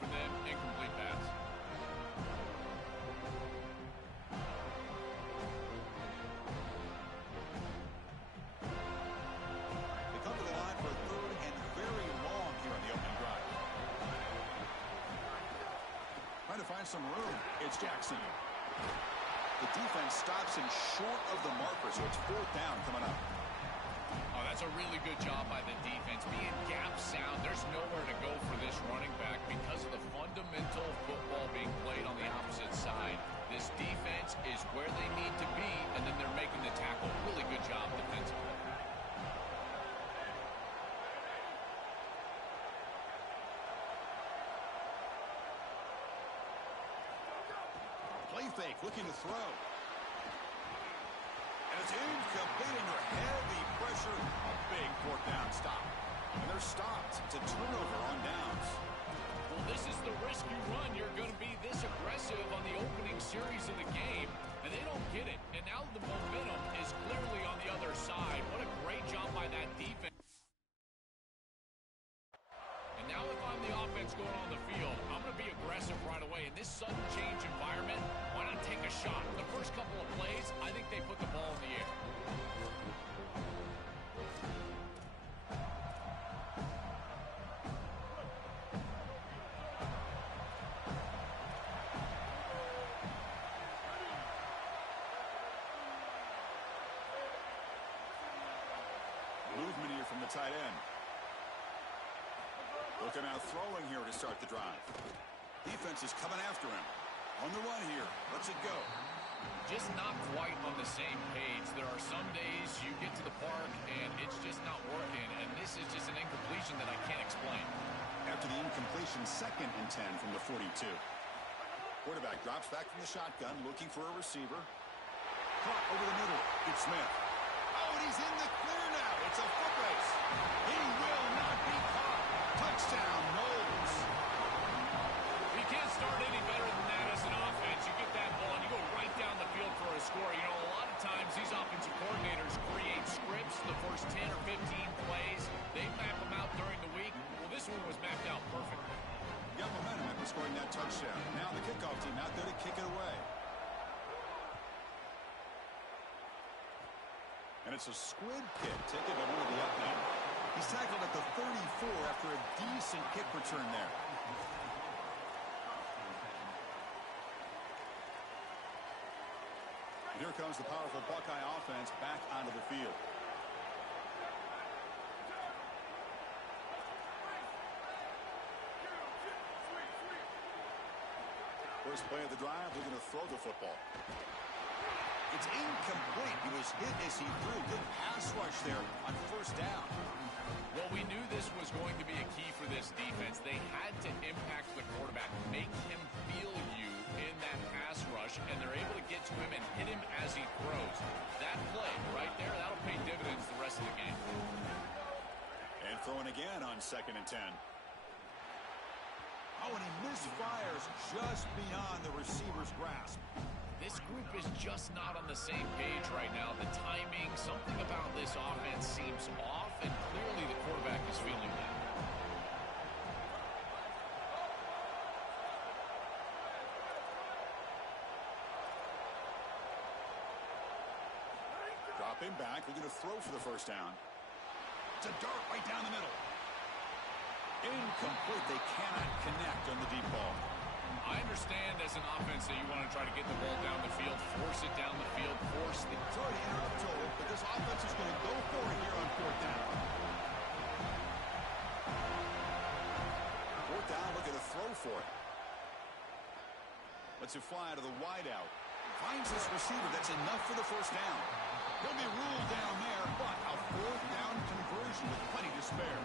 for them, incomplete pass. They come to the line for a third and very long here on the opening drive. Trying to find some room. It's Jackson. The defense stops him short of the marker, so it's fourth down coming up. Oh, that's a really good job by the defense. Being gap sound, there's nowhere to go for this running back because of the fundamental football being played on the opposite side. This defense is where they need to be, and then they're making the tackle. Really good job defensively. Play fake, looking to throw. And it's incomplete under heavy pressure. A big fourth down stop. And they're stopped. It's a turnover on downs. Well, this is the risk you run. You're going to be this aggressive on the opening series of the game, and they don't get it. And now the momentum is clearly on the other side. What a great job by that defense. And now if I'm the offense going on the field, I'm going to be aggressive right away. In this sudden change environment, why not take a shot? The first couple of plays, I think they put the ball in the air. Movement here from the tight end. Looking out throwing here to start the drive. Defense is coming after him. On the run here. Lets it go. Just not quite on the same page. There are some days you get to the park and it's just not working, and this is just an incompletion that I can't explain. After the incompletion, 2nd and 10 from the 42. Quarterback drops back from the shotgun, looking for a receiver. Caught over the middle. It's Smith. Oh, and he's in the clear now. It's a foot race. He will not be caught. Touchdown, Knowles. You can't start any better than that as an offense. You get that ball and you go right down the field for a score. You know, a lot of times these offensive coordinators create scripts the first 10 or 15 plays. They map them out during the week. Well, this one was mapped out perfectly. Got momentum after scoring that touchdown. Now the kickoff team out there to kick it away. And it's a squid kick taken by one of the up men. He's tackled at the 34 after a decent kick return there. And here comes the powerful Buckeye offense back onto the field. First play of the drive, they're going to throw the football. It's incomplete. He was hit as he threw. Good pass rush there on first down. Well, we knew this was going to be a key for this defense. They had to impact the quarterback, make him feel you in that pass rush, and they're able to get to him and hit him as he throws. That play right there, that'll pay dividends the rest of the game. And throwing again on 2nd and 10. Oh, and he misfires just beyond the receiver's grasp. This group is just not on the same page right now. The timing, something about this offense seems off, and clearly the quarterback is feeling that. Dropping back, looking to throw for the first down. It's a dart right down the middle. Incomplete. They cannot connect on the deep ball. I understand as an offense that you want to try to get the ball down the field, force it down the field, force the... Sorry to interrupt, Joel, but this offense is going to go for it here on 4th down. 4th down, looking to throw for it. Lets it fly out of the wideout. Finds this receiver. That's enough for the first down. He'll be ruled down there, but a 4th down conversion with plenty to spare.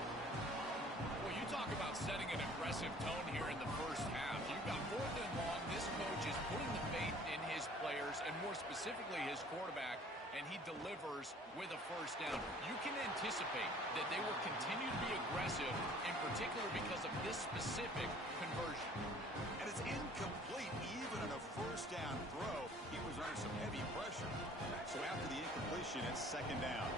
Well, you talk about setting an aggressive tone here in the first half. You've got 4th and long. This coach is putting the faith in his players, and more specifically his quarterback, and he delivers with a first down. You can anticipate that they will continue to be aggressive, in particular because of this specific conversion. And it's incomplete even on a first down throw. He was under some heavy pressure. So after the incompletion, it's 2nd down.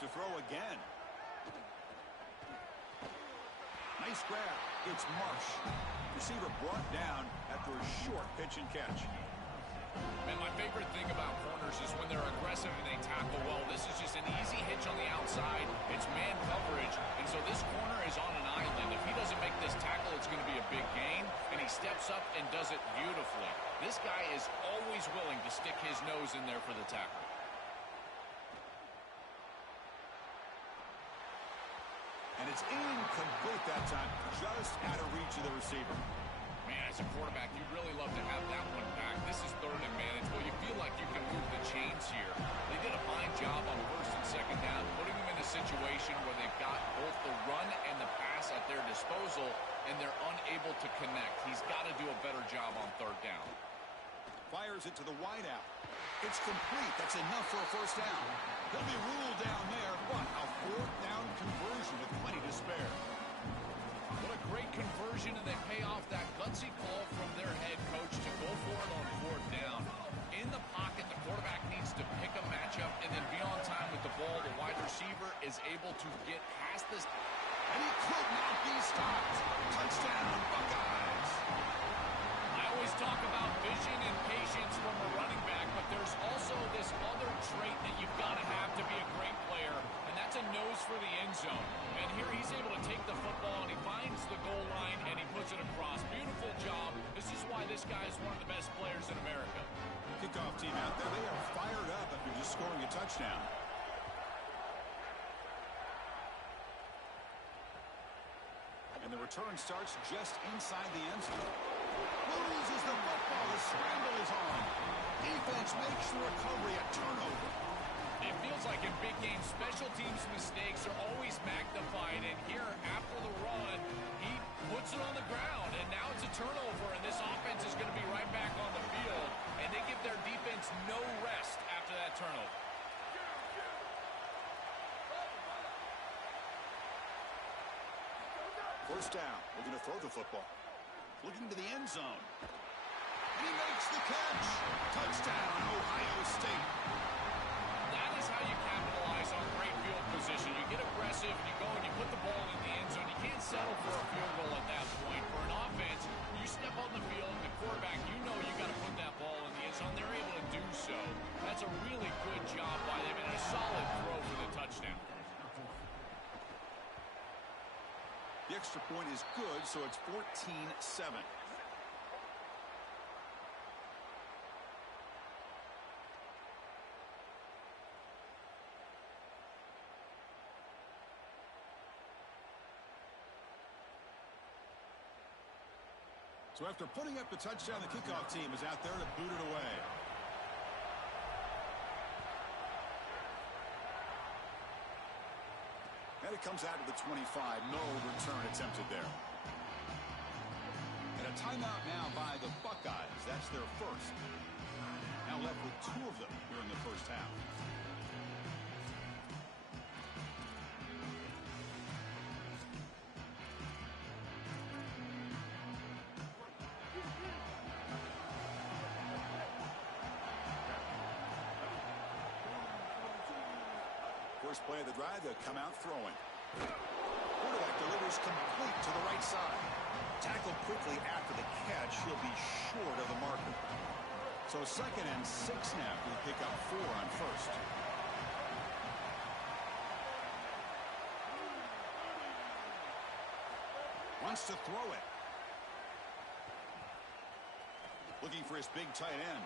to throw again. Nice grab. It's Marsh. Receiver brought down after a short pitch and catch. And my favorite thing about corners is when they're aggressive and they tackle well. This is just an easy hitch on the outside. It's man coverage. And so this corner is on an island. If he doesn't make this tackle, it's going to be a big gain. And he steps up and does it beautifully. This guy is always willing to stick his nose in there for the tackle. And it's incomplete that time. Just out of reach of the receiver. Man, as a quarterback, you'd really love to have that one back. This is third and manageable. You feel like you can move the chains here. They did a fine job on first and second down, putting them in a situation where they've got both the run and the pass at their disposal, and they're unable to connect. He's got to do a better job on third down. Fires it to the wideout. It's complete. That's enough for a first down. He'll be ruled down there, but a fourth down conversion with plenty to spare. What a great conversion, and they pay off that gutsy call from their head coach to go for it on fourth down. In the pocket, the quarterback needs to pick a matchup and then be on time with the ball. The wide receiver is able to get past this. And he could not be stopped. Touchdown, Buckeyes. I always talk about vision and patience from a running back, but there's also this other trait that you've got to have to be a great player, and that's a nose for the end zone. And here he's able to take the football, and he finds the goal line, and he puts it across. Beautiful job. This is why this guy is one of the best players in America. Kickoff team out there. They are fired up after just scoring a touchdown. And the return starts just inside the end zone. Loses the football. The scramble is on. Defense makes the recovery a turnover. It feels like in big games, special teams mistakes are always magnified. And here, after the run, he puts it on the ground. And now it's a turnover. And this offense is going to be right back on the field. And they give their defense no rest after that turnover. First down. Looking to throw the football. Looking to the end zone. And he makes the catch. Touchdown, Ohio State. That is how you capitalize on great field position. You get aggressive, and you go and you put the ball in the end zone. You can't settle for a field goal at that point. For an offense, you step on the field, and the quarterback, you know you got to put that ball in the end zone. They're able to do so. That's a really good job by them, and a solid throw for the touchdown. The extra point is good, so it's 14-7. So after putting up the touchdown, the kickoff team is out there to boot it away. And it comes out to the 25. No return attempted there. And a timeout now by the Buckeyes. That's their first. Now left with two of them here in the first half. First play of the drive, they'll come out throwing. Quarterback delivers complete to the right side. Tackled quickly after the catch. He'll be short of the marker. So 2nd and 6 now. We pick up 4 on first. Wants to throw it. Looking for his big tight end.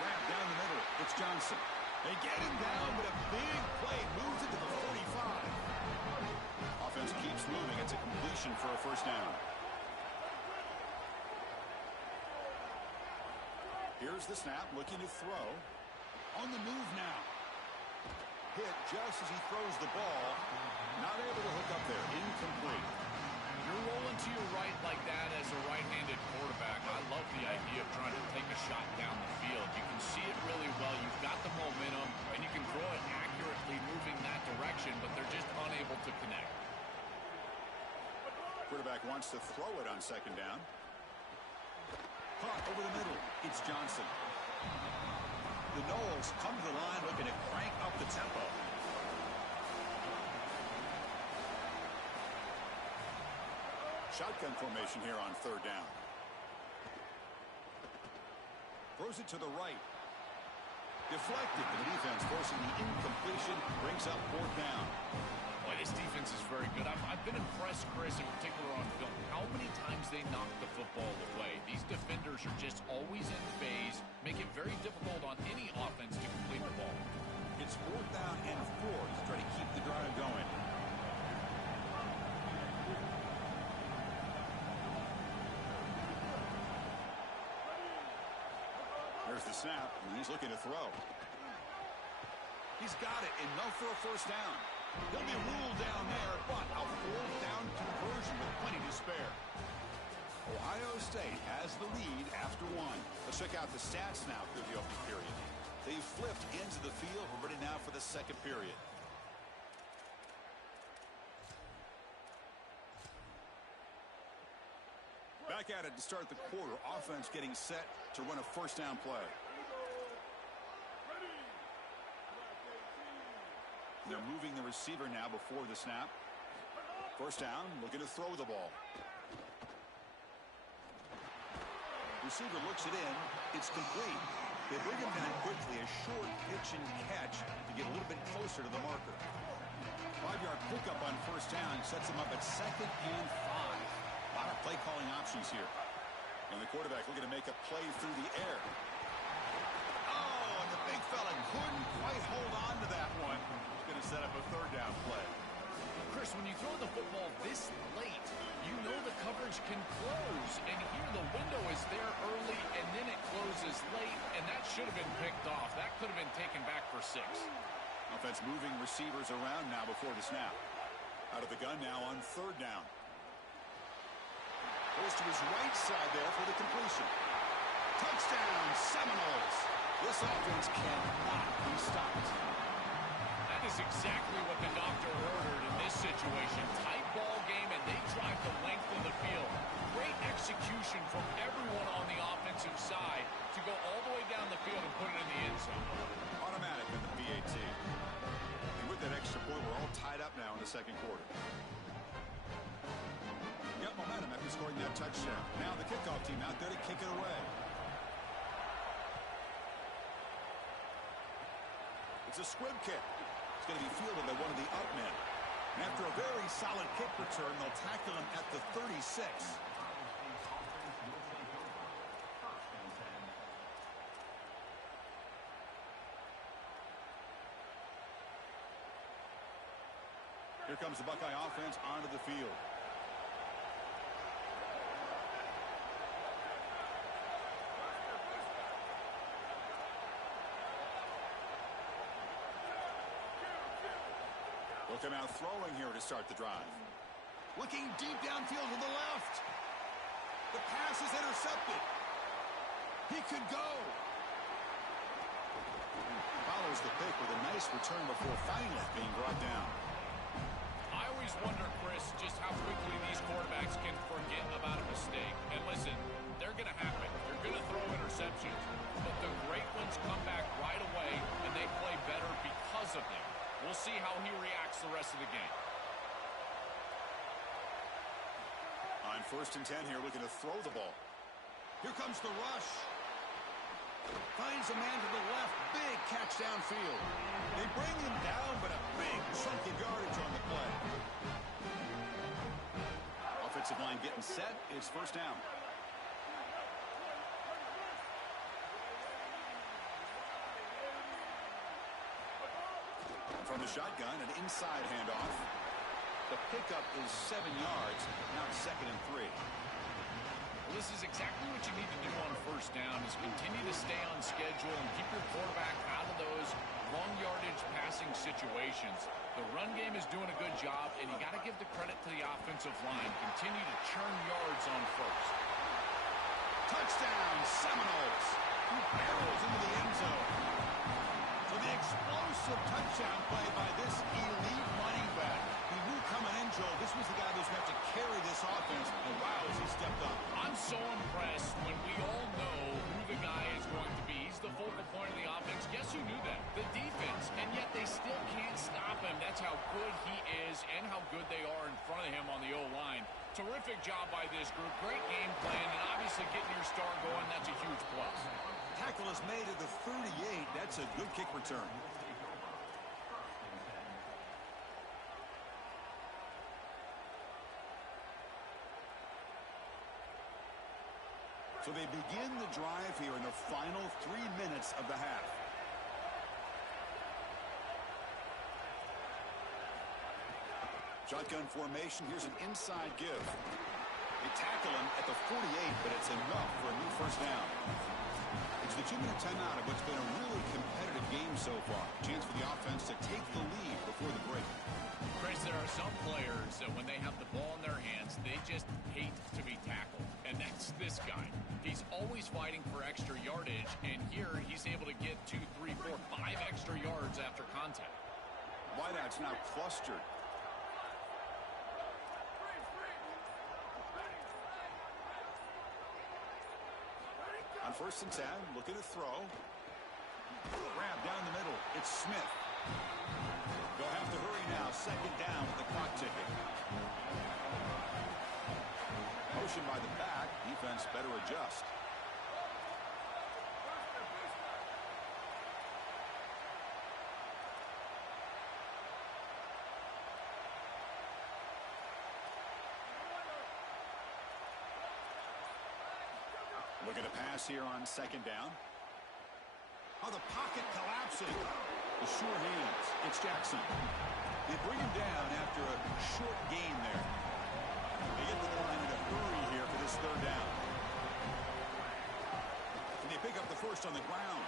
Grab down the middle. It's Johnson. They get him down, but a big play moves it to the 45. Offense keeps moving. It's a completion for a first down. Here's the snap, looking to throw. On the move now. Hit just as he throws the ball. Not able to hook up there. Incomplete. You're rolling to your right like that as a right-handed quarterback. I love the idea of trying to take a shot down the field. You can see it really well. You've got the momentum, and you can throw it accurately moving that direction, but they're just unable to connect. Quarterback wants to throw it on 2nd down. Caught over the middle. It's Johnson. The Noles come to the line looking to crank up the tempo. Shotgun formation here on third down. Throws it to the right. Deflected. The defense forcing the incompletion. Brings up fourth down. Boy, this defense is very good. I've been impressed, Chris, in particular on film, how many times they knock the football away. These defenders are just always in phase, make it very difficult on any offense to complete the ball. It's fourth down and 4 to try to keep the drive going. There's the snap, and he's looking to throw. He's got it, enough for a first down. He'll be ruled down there, but a fourth down conversion with plenty to spare. Ohio State has the lead after 1. Let's check out the stats now through the opening period. They've flipped into the field. We're ready now for the second period. Back at it to start the quarter. Offense getting set to run a first down play. They're moving the receiver now before the snap. First down, looking to throw the ball. Receiver looks it in. It's complete. They bring him down quickly. A short pitch and catch to get a little bit closer to the marker. 5-yard pickup on first down sets him up at 2nd and 5. A lot of play calling options here. And the quarterback looking to make a play through the air. Oh, and the big fella couldn't quite hold on to that one. He's going to set up a third down play. Chris, when you throw the football this late, you know the coverage can close. And here the window is there early, and then it closes late, and that should have been picked off. That could have been taken back for 6. Offense moving receivers around now before the snap. Out of the gun now on third down. Goes to his right side there for the completion. Touchdown, Seminoles. This offense cannot be stopped. That is exactly what the doctor ordered in this situation. Tight ball game, and they drive the length of the field. Great execution from everyone on the offensive side to go all the way down the field and put it in the end zone. Automatic in the PAT. And with that extra point, we're all tied up now in the second quarter. Got momentum after scoring that touchdown. Now the kickoff team out there to kick it away. It's a squib kick. It's going to be fielded by one of the up men. And after a very solid kick return, they'll tackle him at the 36. Here comes the Buckeye offense onto the field. They'll come out throwing here to start the drive. Looking deep downfield to the left. The pass is intercepted. He could go. Follows the pick with a nice return before finally being brought down. I always wonder, Chris, just how quickly these quarterbacks can forget about a mistake. And listen, they're going to happen. They're going to throw interceptions. But the great ones come back right away, and they play better because of them. We'll see how he reacts the rest of the game. On 1st and 10 here, looking to throw the ball. Here comes the rush. Finds a man to the left. Big catch downfield. They bring him down, but a big chunk of yardage on the play. Offensive line getting set. It's first down. From the shotgun, an inside handoff. The pickup is 7 yards. Now 2nd and 3. Well, this is exactly what you need to do on first down, is continue to stay on schedule and keep your quarterback out of those long yardage passing situations. The run game is doing a good job, and you got to give the credit to the offensive line. Continue to churn yards on first. Touchdown, Seminoles. Who barrels into the end zone. For the explosive touchdown play by this elite running back. He knew coming in, Joel, this was the guy who's going to have to carry this offense, and wow, has he stepped up. I'm so impressed when we all know who the guy is going to be. He's the focal point of the offense. Guess who knew that? The defense, and yet they still can't stop him. him. That's how good he is and how good they are in front of him on the O-line. Terrific job by this group. Great game plan, and obviously getting your star going, that's a huge plus. Tackle is made at the 38. That's a good kick return. So they begin the drive here in the final 3 minutes of the half. Shotgun formation. Here's an inside give. They tackle him at the 48, but it's enough for a new first down. It's the 2-minute timeout of what's been a really competitive game so far. Chance for the offense to take the lead before the break. Chris, there are some players that when they have the ball in their hands, they just hate to be tackled. And that's this guy. He's always fighting for extra yardage, and here he's able to get 2, 3, 4, 5 extra yards after contact. Wideout's now clustered. On 1st and 10, looking to throw. Grab down the middle. It's Smith. They'll have to hurry now. 2nd down with the clock ticking. Motion by the back. Defense better adjust. Looking to pass here on 2nd down. Oh, the pocket collapsing. The sure hands. It's Jackson. They bring him down after a short gain there. They get to the line in a hurry here for this 3rd down. And they pick up the first on the ground.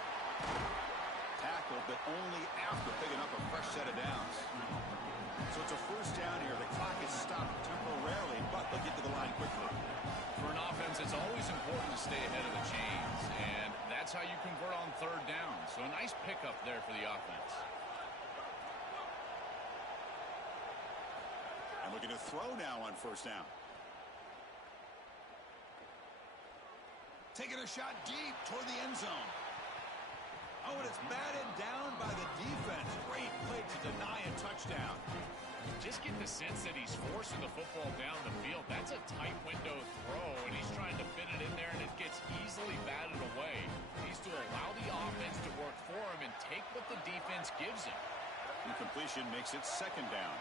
Tackled, but only after picking up a fresh set of downs. So it's a 1st down here. The clock is stopped temporarily, but they'll get to the line quickly. For an offense, it's always important to stay ahead of the chains, and that's how you convert on 3rd down. So a nice pickup there for the offense. And looking to throw now on 1st down. Taking a shot deep toward the end zone. Oh, and it's batted down by the defense. Great play to deny a touchdown. Just get the sense that he's forcing the football down the field. That's a tight window throw, and he's trying to fit it in there, and it gets easily batted away. He needs to allow the offense to work for him and take what the defense gives him. Incompletion makes it 2nd down.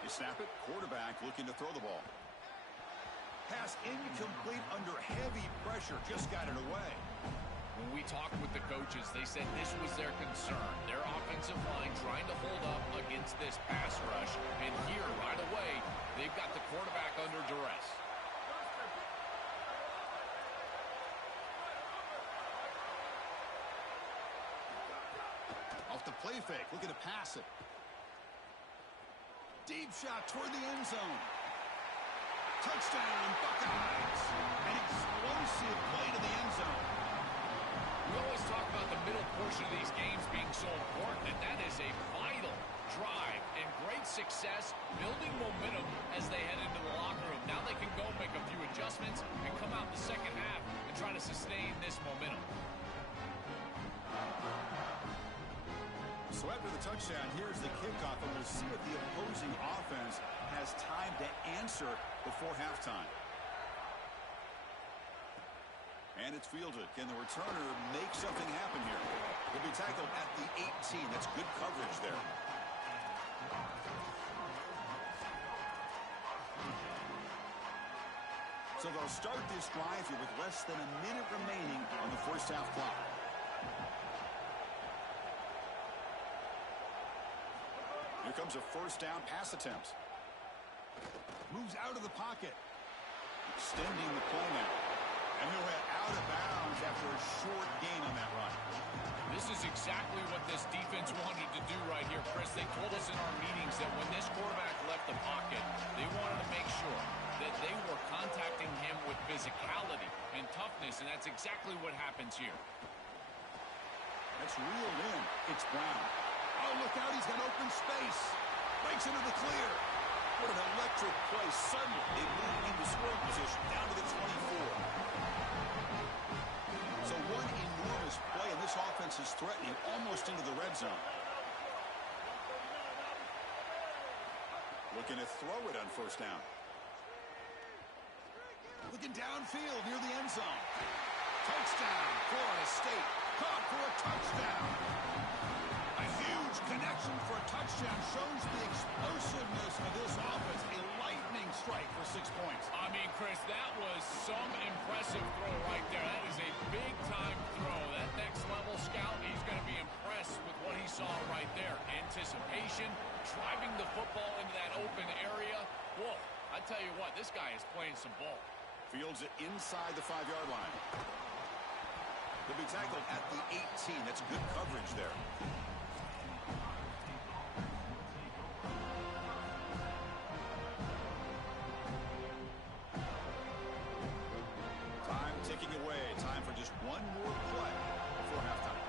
You snap it, quarterback looking to throw the ball. Pass incomplete under heavy pressure, just got it away. When we talked with the coaches, they said this was their concern. Their offensive line trying to hold up against this pass rush. And here, right away, they've got the quarterback under duress. Off the play fake, looking to pass it. Deep shot toward the end zone. Touchdown, Buckeyes. An explosive play to the end zone. We always talk about the middle portion of these games being so important, and that is a vital drive and great success, building momentum as they head into the locker room. Now they can go make a few adjustments and come out in the 2nd half and try to sustain this momentum. So after the touchdown, here's the kickoff, and we'll see if the opposing offense has time to answer before halftime. And it's fielded. Can the returner make something happen here? He'll be tackled at the 18. That's good coverage there. So they'll start this drive here with less than a minute remaining on the 1st half clock. Here comes a 1st down pass attempt. Moves out of the pocket. Extending the play now. And he'll head out of bounds after a short gain on that run. This is exactly what this defense wanted to do right here, Chris. They told us in our meetings that when this quarterback left the pocket, they wanted to make sure that they were contacting him with physicality and toughness, and that's exactly what happens here. That's reeled in. It's Brown. Oh, look out. He's got open space. Breaks into the clear. What an Trick play. Suddenly, they move into scoring position down to the 24. So one enormous play, and this offense is threatening almost into the red zone. Looking to throw it on first down. Looking downfield near the end zone. Touchdown, Florida State. Caught for a touchdown. A huge connection for a touchdown shows the explosiveness of this offense. A lightning strike for 6 points. I mean, Chris, that was some impressive throw right there. That is a big-time throw. That next-level scout, he's going to be impressed with what he saw right there. Anticipation, driving the football into that open area. Whoa, I tell you what, this guy is playing some ball. Fields it inside the 5-yard line. He'll be tackled at the 18. That's good coverage there. Time ticking away. Time for just one more play before halftime.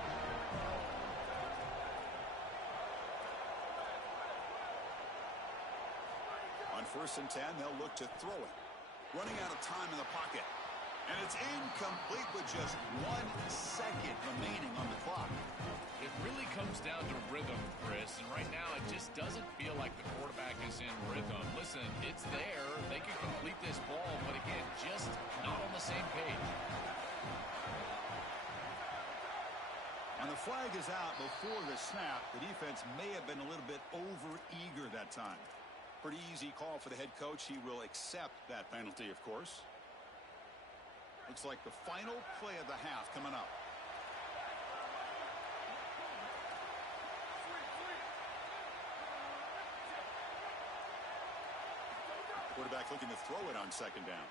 On 1st and 10, they'll look to throw it. Running out of time in the pocket. And it's incomplete with just 1 second remaining on the clock. It really comes down to rhythm, Chris, and right now it just doesn't feel like the quarterback is in rhythm. Listen, it's there. They can complete this ball, but again, just not on the same page. And the flag is out before the snap. The defense may have been a little bit over-eager that time. Pretty easy call for the head coach. He will accept that penalty, of course. Looks like the final play of the half coming up. Quarterback looking to throw it on 2nd down.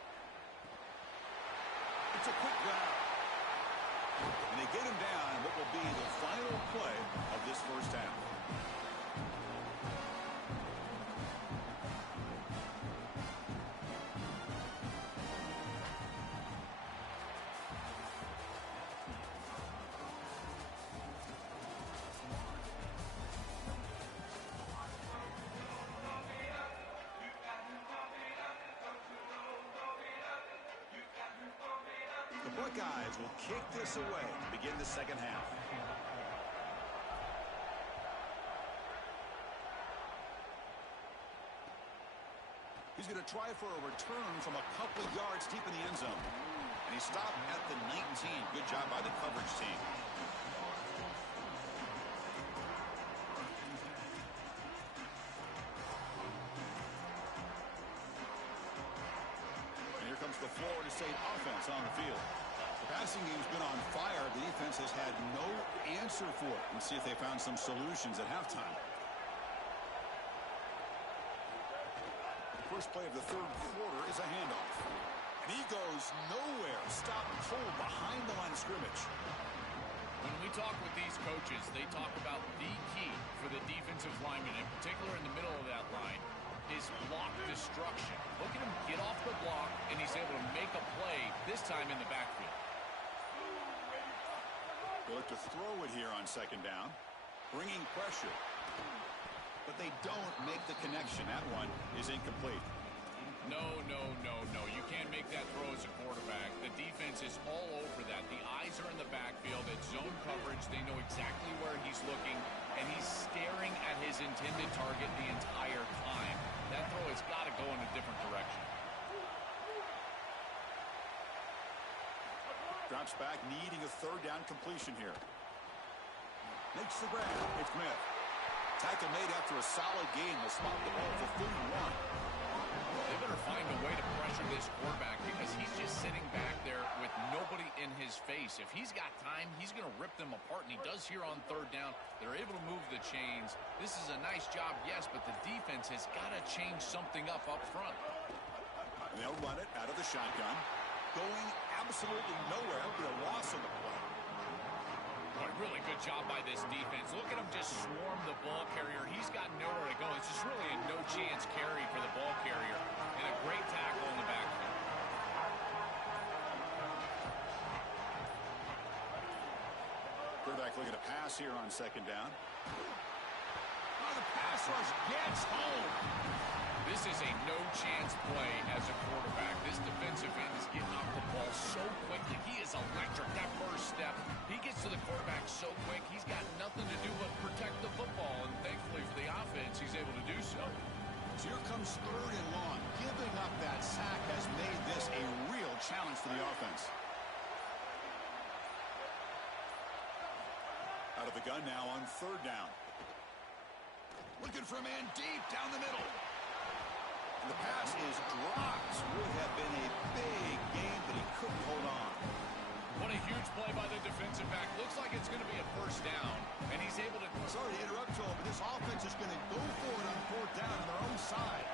It's a quick grab. And they get him down in what will be the final play of this first half. The Buckeyes will kick this away to begin the second half. He's going to try for a return from a couple of yards deep in the end zone. And he stopped at the 19. Good job by the coverage team. Comes the Florida State offense on the field. The passing game's been on fire. The defense has had no answer for it. Let's see if they found some solutions at halftime. The first play of the 3rd quarter is a handoff. And he goes nowhere. Stopped cold behind the line of scrimmage. When we talk with these coaches, they talk about the key for the defensive lineman, in particular in the middle of that line, is block destruction. Look at him get off the block, and he's able to make a play, this time in the backfield. They look to throw it here on 2nd down, bringing pressure. But they don't make the connection. That one is incomplete. No. You can't make that throw as a quarterback. The defense is all over that. The eyes are in the backfield. It's zone coverage. They know exactly where he's looking, and he's staring at his intended target the entire time. That throw has got to go in a different direction. Drops back, needing a 3rd down completion here. Makes the grab. It's Smith. Tackle made after a solid game. Will spot the ball for 31. They better find a way to pressure this quarterback because he's just sitting back there with nobody in his face. If he's got time, he's going to rip them apart, and he does here on 3rd down. They're able to move the chains. This is a nice job, yes, but the defense has got to change something up front. And they'll run it out of the shotgun. Going absolutely nowhere. That'll be a loss of the play. Boy, really good job by this defense. Look at him just swarm the ball carrier. He's got nowhere to go. It's just really a no-chance carry for the ball carrier. And a great tackle in the backfield. Quarterback looking to pass here on 2nd down. Oh, the pass rush gets home. This is a no Here's 3rd and long. Giving up that sack has made this a real challenge for the offense. Out of the gun now on 3rd down. Looking for a man deep down the middle. And the pass is dropped. Would have been a big gain, but he couldn't hold on. What a huge play by the defensive back. Looks like it's going to be a 1st down, and he's able to... Sorry to interrupt, Joel, but this offense is going to go for it on 4th down on their own side.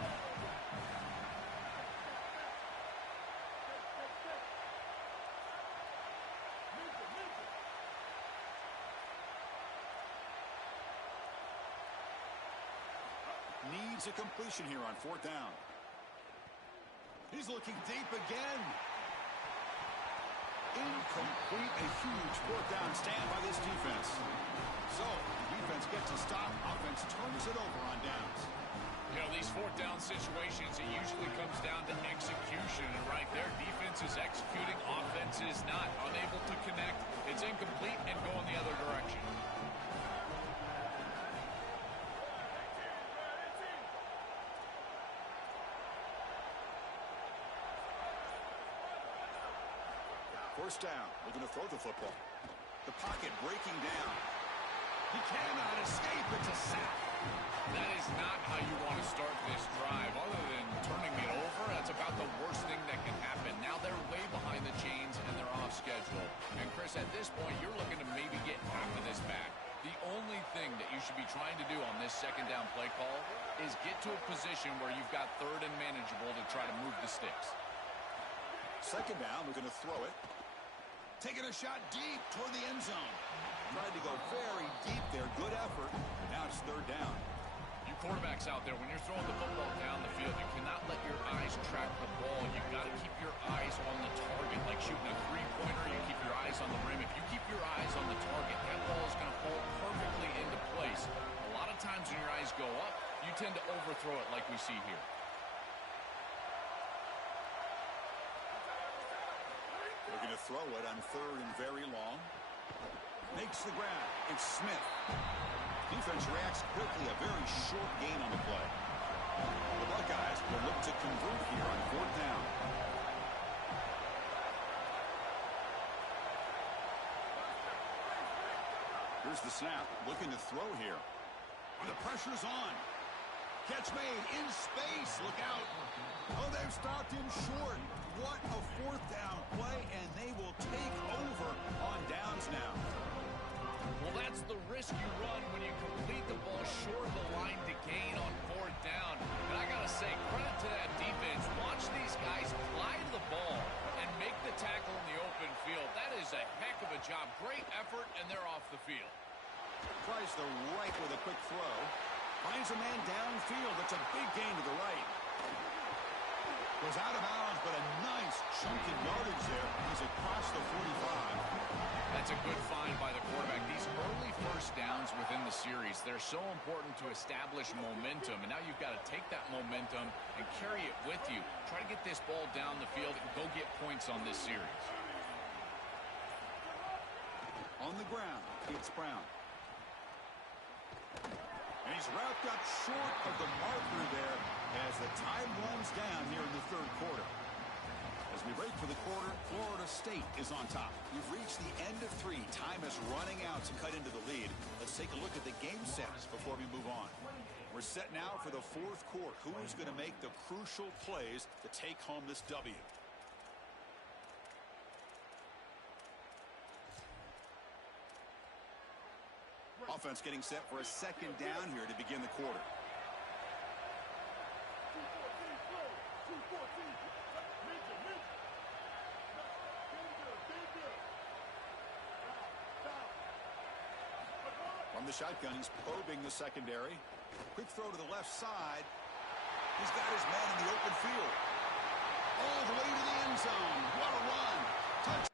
Needs a completion here on 4th down. He's looking deep again. Incomplete. A huge 4th down stand by this defense. So, the defense gets a stop. Offense turns it over on downs. You know, these 4th down situations, it usually comes down to execution. And right there, defense is executing, offense is not. Unable to connect. It's incomplete and going the other direction. First down. Looking to throw the football. The pocket breaking down. He cannot escape. It's a sack. That is not how you want to start this drive. Other than turning it over, that's about the worst thing that can happen. Now they're way behind the chains and they're off schedule. And Chris, at this point, you're looking to maybe get half of this back. The only thing that you should be trying to do on this 2nd down play call is get to a position where you've got 3rd and manageable to try to move the sticks. 2nd down. We're going to throw it. Taking a shot deep toward the end zone. Tried to go very deep there. Good effort. Now it's 3rd down. You quarterbacks out there, when you're throwing the football down the field, you cannot let your eyes track the ball. You've got to keep your eyes on the target. Like shooting a 3-pointer, you keep your eyes on the rim. If you keep your eyes on the target, that ball is going to fall perfectly into place. A lot of times when your eyes go up, you tend to overthrow it like we see here. Looking to throw it on 3rd and very long. Makes the grab. It's Smith. Defense reacts quickly. A very short gain on the play. The Buckeyes will look to convert here on 4th down. Here's the snap. Looking to throw here. The pressure's on. Catch made in space. Look out. Oh, they've stopped him short. What a 4th down play, and they will take over on downs now. Well, that's the risk you run when you complete the ball short of the line to gain on 4th down. And I got to say, credit to that defense. Watch these guys fly to the ball and make the tackle in the open field. That is a heck of a job. Great effort, and they're off the field. Tries the right with a quick throw. Finds a man downfield. It's a big gain to the right. Goes out of bounds, but a nice chunk of yardage there. He's across the 45. That's a good find by the quarterback. These early 1st downs within the series, they're so important to establish momentum. And now you've got to take that momentum and carry it with you. Try to get this ball down the field and go get points on this series. On the ground, it's Brown. And he's wrapped up short of the marker there as the time runs down here in the 3rd quarter. As we break for the quarter, Florida State is on top. We've reached the end of 3. Time is running out to cut into the lead. Let's take a look at the game sets before we move on. We're set now for the 4th quarter. Who's going to make the crucial plays to take home this W? Offense getting set for a 2nd down here to begin the quarter. From the shotgun, he's probing the secondary. Quick throw to the left side. He's got his man in the open field. All the way to the end zone. What a run. Touch.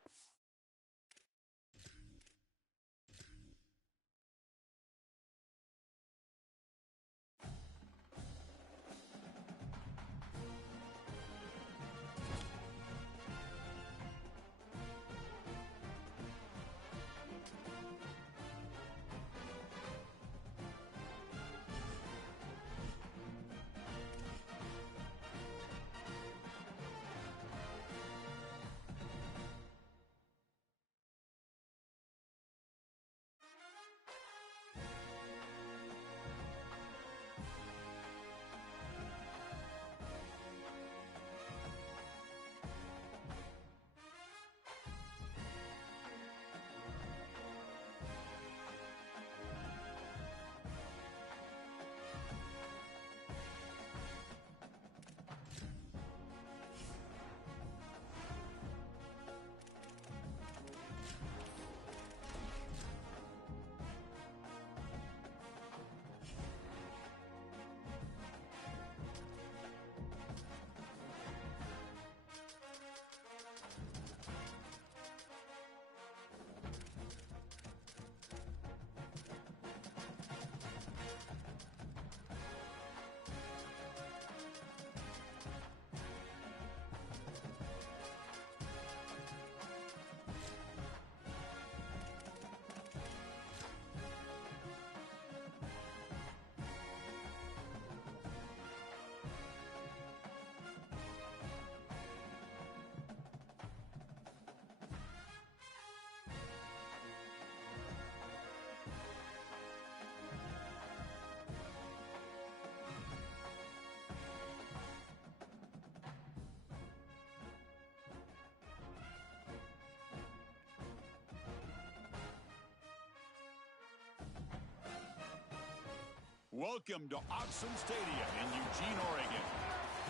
Welcome to Autzen Stadium in Eugene, Oregon.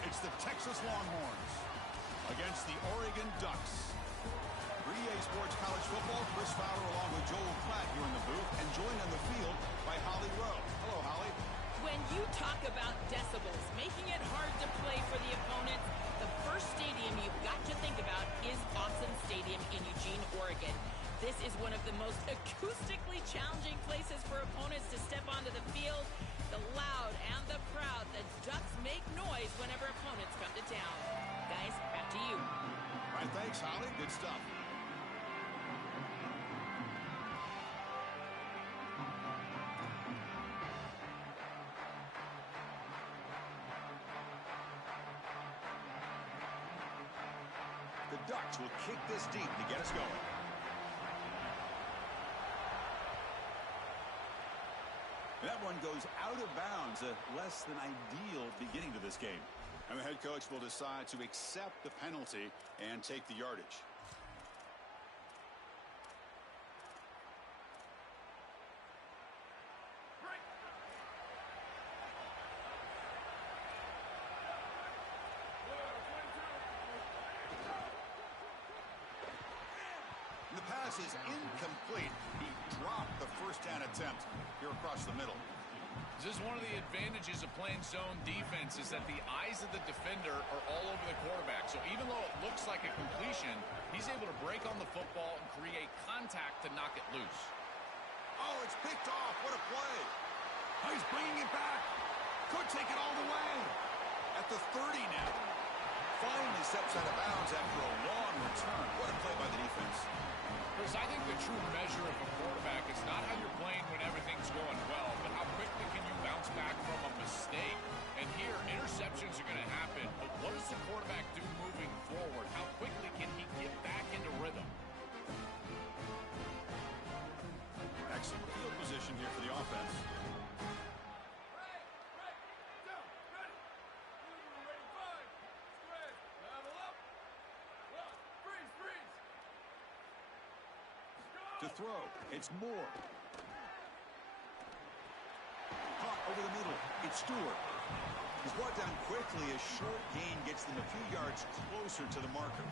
It's the Texas Longhorns against the Oregon Ducks. For EA Sports College Football, Chris Fowler along with Joel Klatt here in the booth, and joined on the field by Holly Rowe. Hello, Holly. When you talk about decibels, making it hard to play for the opponents, the first stadium you've got to think about is Autzen Stadium in Eugene, Oregon. This is one of the most acoustically challenging places for opponents to step onto the field. The loud and the proud, the Ducks make noise whenever opponents come to town. Guys, back to you. All right, thanks, Holly. Good stuff. The Ducks will kick this deep to get us going. That one goes out of bounds, a less than ideal beginning to this game. And the head coach will decide to accept the penalty and take the yardage. The pass is incomplete. He dropped the first down attempt here across the middle. This is one of the advantages of playing zone defense, is that the eyes of the defender are all over the quarterback. So even though it looks like a completion, he's able to break on the football and create contact to knock it loose. Oh, it's picked off. What a play. Oh, he's bringing it back. Could take it all the way. At the 30 now. Finally steps out of bounds after a long return. What a play by the defense. Chris, I think the true measure of a quarterback is not how you're playing when everything's going well, but how quickly can you bounce back from a mistake. And here, interceptions are going to happen, but what does the quarterback do moving forward? How quickly can he get back into rhythm? Excellent field position here for the offense. To throw, it's Moore. Caught over the middle, it's Stewart. He's brought down quickly. A short gain gets them a few yards closer to the marker.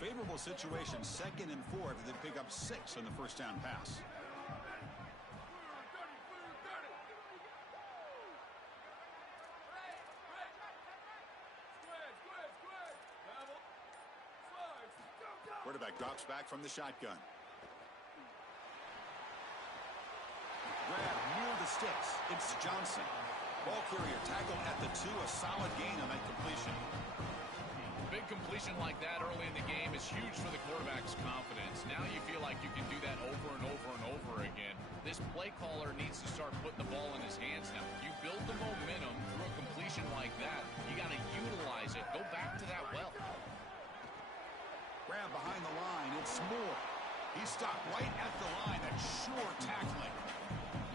Favorable situation, 2nd and 4 after they pick up 6 on the first down pass. Quarterback drops back from the shotgun. Grab near the sticks. It's Johnson. Ball carrier tackled at the 2. A solid gain on that completion. A big completion like that early in the game is huge for the quarterback's confidence. Now you feel like you can do that over and over and over again. This play caller needs to start putting the ball in his hands now. You build the momentum through a completion like that. You got to utilize it. Go back to that well. Grab behind the line. It's Moore. He stopped right at the line. That's sure tackling.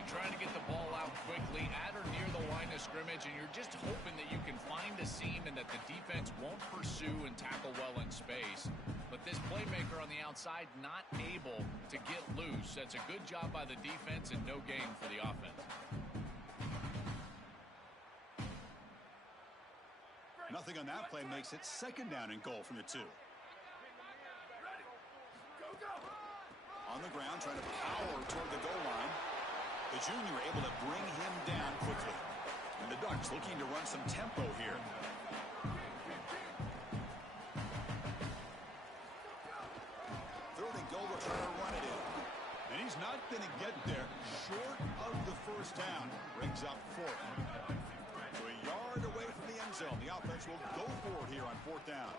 You're trying to get the ball out quickly at or near the line of scrimmage, and you're just hoping that you can find a seam and that the defense won't pursue and tackle well in space. But this playmaker on the outside not able to get loose. That's a good job by the defense and no gain for the offense. Nothing on that play makes it 2nd down and goal from the 2. On the ground, trying to power toward the goal line. The junior able to bring him down quickly. And the Ducks looking to run some tempo here. 3rd and goal, they'll try to run it in. And he's not going to get there. Short of the first down. Brings up 4th. So a yard away from the end zone. The offense will go for it here on 4th down.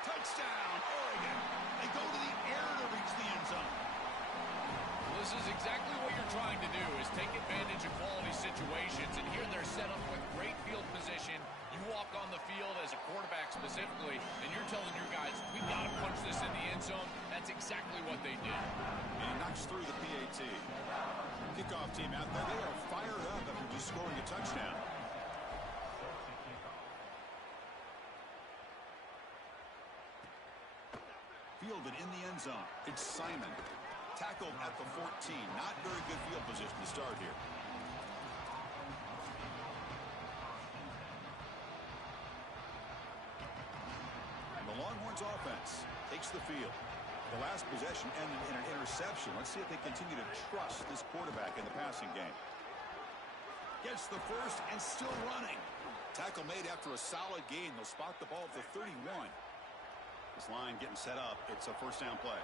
Touchdown, Oregon. They go to the air to reach the end zone. Well, this is exactly what you're trying to do, is take advantage of quality situations. And here they're set up with great field position. You walk on the field as a quarterback specifically, and you're telling your guys, we got to punch this in the end zone. That's exactly what they did. And he knocks through the PAT. Kickoff team out there. They are fired up after just scoring a touchdown. fielded in the end zone. It's Simon. Tackled at the 14. Not very good field position to start here. And the Longhorns offense takes the field. The last possession ended in an interception. Let's see if they continue to trust this quarterback in the passing game. Gets the first and still running. Tackle made after a solid gain. They'll spot the ball at the 31. This line getting set up. It's a first down play.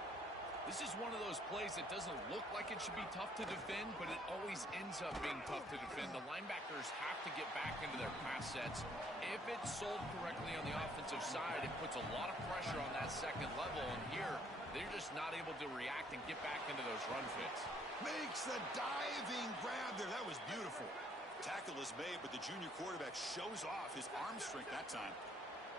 This is one of those plays that doesn't look like it should be tough to defend, but it always ends up being tough to defend. The linebackers have to get back into their pass sets. If it's sold correctly on the offensive side, it puts a lot of pressure on that second level, and here they're just not able to react and get back into those run fits. Makes the diving grab there. That was beautiful. Tackle is made, but the junior quarterback shows off his arm strength that time.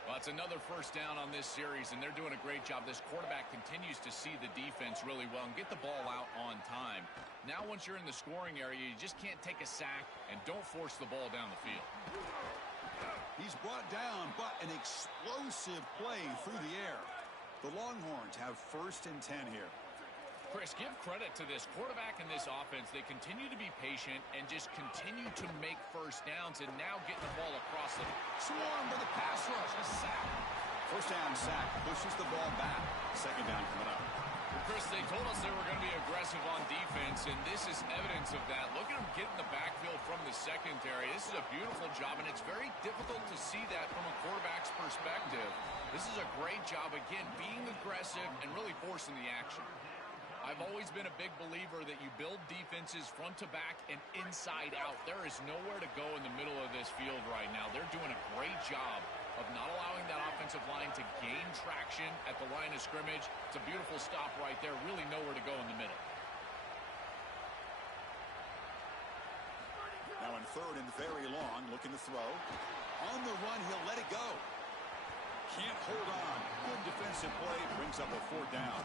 Well, it's another first down on this series, and they're doing a great job. This quarterback continues to see the defense really well and get the ball out on time. Now, once you're in the scoring area, you just can't take a sack and don't force the ball down the field. He's brought down, but an explosive play through the air. The Longhorns have first and 10 here. Chris, give credit to this quarterback and this offense. They continue to be patient and just continue to make first downs and now getting the ball across them. Swarm for the pass rush. A sack. First down sack. Pushes the ball back. Second down coming up. Well, Chris, they told us they were going to be aggressive on defense, and this is evidence of that. Look at them get in the backfield from the secondary. This is a beautiful job, and it's very difficult to see that from a quarterback's perspective. This is a great job, again, being aggressive and really forcing the action. I've always been a big believer that you build defenses front to back and inside out. There is nowhere to go in the middle of this field right now. They're doing a great job of not allowing that offensive line to gain traction at the line of scrimmage. It's a beautiful stop right there. Really nowhere to go in the middle. Now in third and very long, looking to throw. On the run, he'll let it go. Can't hold on. Good defensive play. Brings up a fourth down.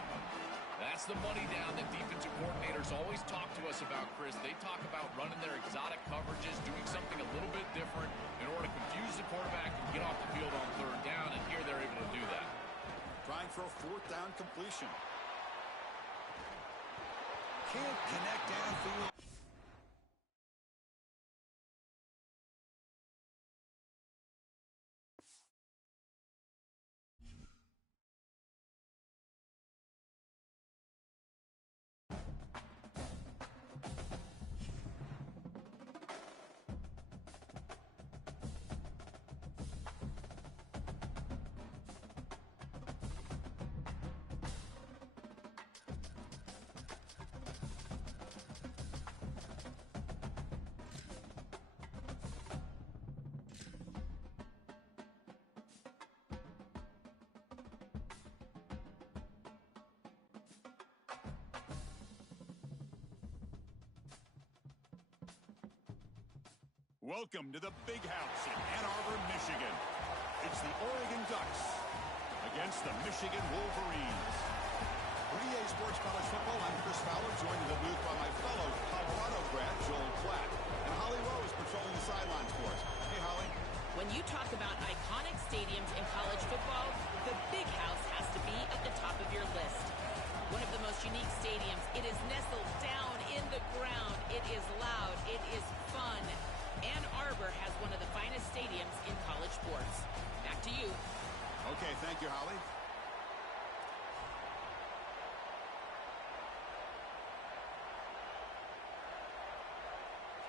That's the money down that defensive coordinators always talk to us about, Chris. They talk about running their exotic coverages, doing something a little bit different in order to confuse the quarterback and get off the field on third down, and here they're able to do that. Trying for a fourth down completion. Can't connect downfield. Welcome to the Big House in Ann Arbor, Michigan. It's the Oregon Ducks against the Michigan Wolverines. For EA Sports College Football, I'm Chris Fowler, joined in the booth by my fellow Colorado grad, Joel Klatt. And Holly Rose patrolling the sidelines for us. Hey, Holly. When you talk about iconic stadiums in college football, the Big House has to be at the top of your list. One of the most unique stadiums. It is nestled down in the ground. It is loud. It is fun. Ann Arbor has one of the finest stadiums in college sports. Back to you. Okay, thank you, Holly.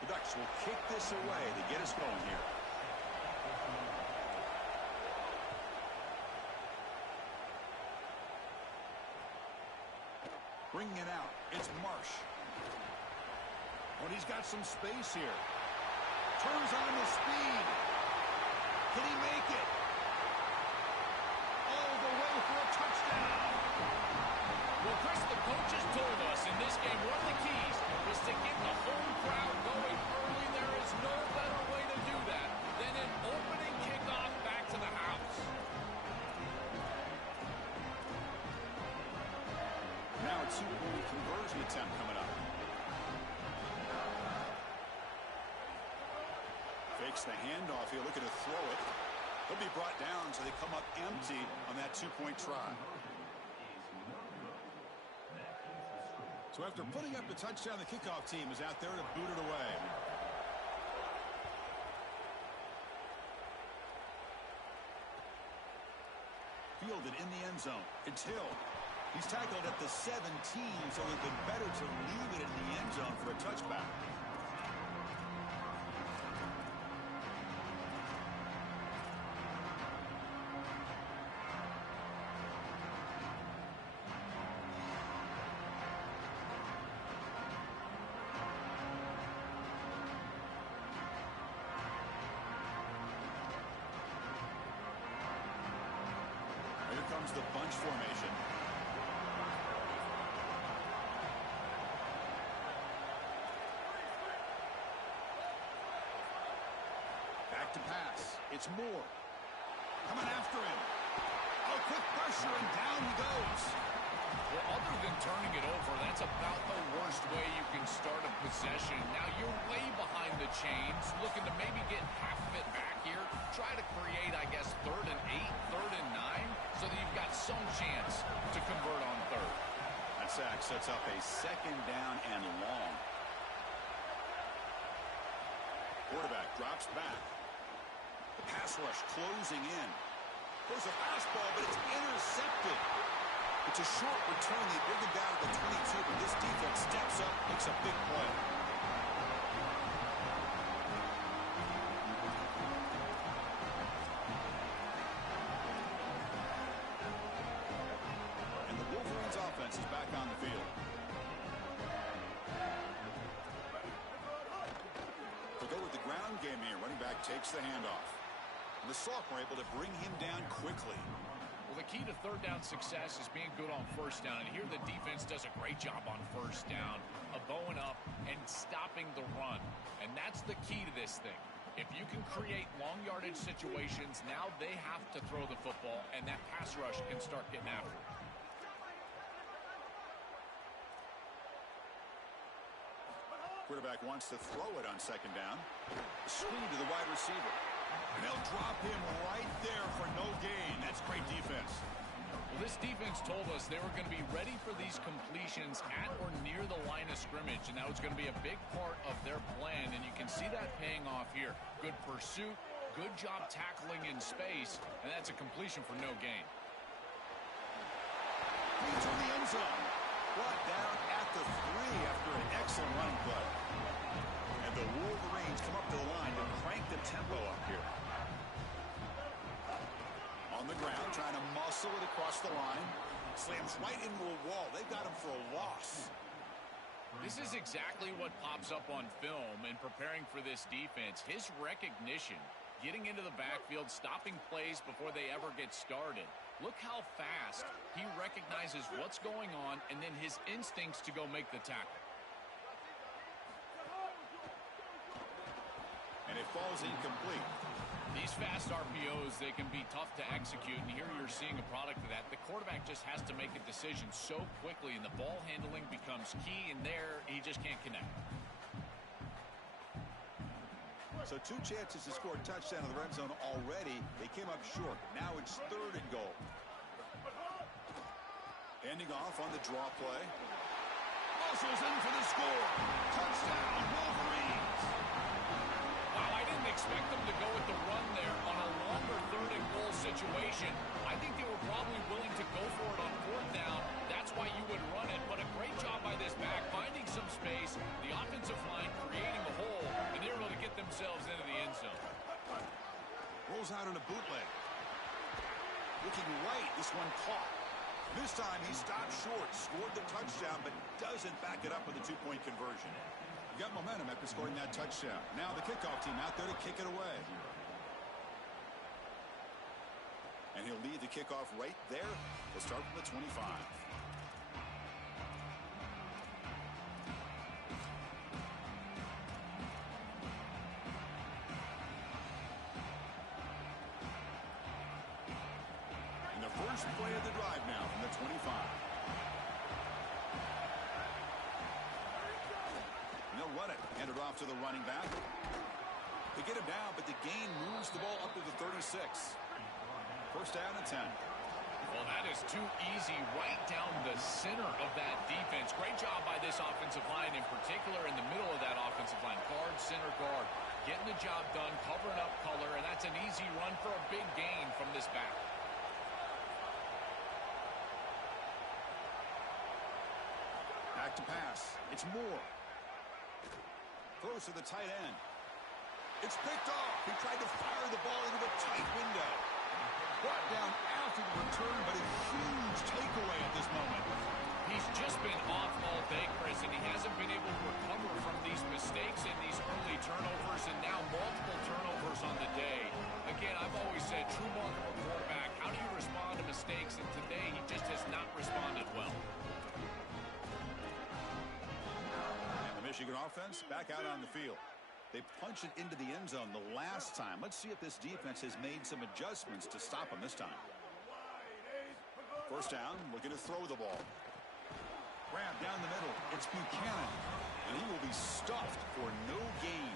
The Ducks will kick this away to get us going here. Bringing it out, it's Marsh. Oh, he's got some space here. Turns on the speed. Can he make it? All the way for a touchdown. Well, Chris, the coaches told us in this game one of the keys was to get the home crowd going early. There is no better way to do that than an opening kickoff back to the house. Now a two-point conversion attempt coming up. Fakes the handoff here, looking to throw it. He'll be brought down, so they come up empty on that two-point try. So after putting up the touchdown, the kickoff team is out there to boot it away. Fielded in the end zone. It's Hill. He's tackled at the 17, so it would have been better to leave it in the end zone for a touchback. Here comes the bunch formation. Back to pass. It's Moore. Coming after him. Oh, quick pressure, and down he goes. Well, other than turning it over, that's about the worst way you can start a possession. Now, you're way behind the chains, looking to maybe get half of it back here. Try to create, I guess, 3rd and 8, 3rd and 9, so that you've got some chance to convert on 3rd. That sack sets up a 2nd down and long. Quarterback drops back. The pass rush closing in. There's a fastball, but it's intercepted. It's a short return. They bring him down to the 22, but this defense steps up, makes a big play. And the Wolverines offense is back on the field. We'll go with the ground game here. Running back takes the handoff. And the sophomore able to bring him down quickly. Well, the key to 3rd down success is being good on 1st down. And here the defense does a great job on 1st down of bowing up and stopping the run. And that's the key to this thing. If you can create long yardage situations, now they have to throw the football, and that pass rush can start getting after it. Quarterback wants to throw it on 2nd down. Screen to the wide receiver. And they'll drop him right there for no gain. That's great defense. Well, this defense told us they were going to be ready for these completions at or near the line of scrimmage, and that was going to be a big part of their plan, and you can see that paying off here. Good pursuit, good job tackling in space, and that's a completion for no gain. Into the end zone. Brought down at the 3 after an excellent running play. And the Wolverines come up to the line to crank the tempo up here. On the ground, trying to muscle it across the line. Slams right into a wall. They've got him for a loss. This is exactly what pops up on film in preparing for this defense. His recognition, getting into the backfield, stopping plays before they ever get started. Look how fast he recognizes what's going on and then his instincts to go make the tackle. And it falls incomplete. These fast RPOs, they can be tough to execute, and here you're seeing a product of that. The quarterback just has to make a decision so quickly, and the ball handling becomes key, and there he just can't connect. So 2 chances to score a touchdown in the red zone already. They came up short. Now it's 3rd and goal. Handing off on the draw play. Muscles in for the score. Touchdown, Wolverines. Wow, I didn't expect them to go with the run there on a longer 3rd and goal situation. I think they were probably willing to go for it on 4th down. That's why you would run it, but a great job by this back, finding some space, the offensive line creating a hole, and they were able to get themselves into the end zone. Rolls out on a bootleg. Looking right, this one caught. This time he stopped short, scored the touchdown, but doesn't back it up with a 2-point conversion. Got momentum after scoring that touchdown. Now the kickoff team out there to kick it away. And he'll lead the kickoff right there. We'll start from the 25. And the first play of the drive now from the 25. And they'll run it. Hand it off to the running back. They get him down, but the gain moves the ball up to the 36. First down and 10. Well, that is too easy right down the center of that defense. Great job by this offensive line, in particular in the middle of that offensive line. Guard, center guard, getting the job done, covering up color, and that's an easy run for a big gain from this back. Back to pass. It's Moore. Throws to the tight end. It's picked off. He tried to fire the ball into a tight window. Brought down after the return, but a huge takeaway at this moment. He's just been off all day, Chris, and he hasn't been able to recover from these mistakes and these early turnovers, and now multiple turnovers on the day. Again, I've always said, true mark of a quarterback, how do you respond to mistakes? And today, he just has not responded well. And the Michigan offense back out on the field. They punch it into the end zone the last time. Let's see if this defense has made some adjustments to stop them this time. First down, looking to throw the ball. Grab down the middle. It's Buchanan, and he will be stuffed for no gain.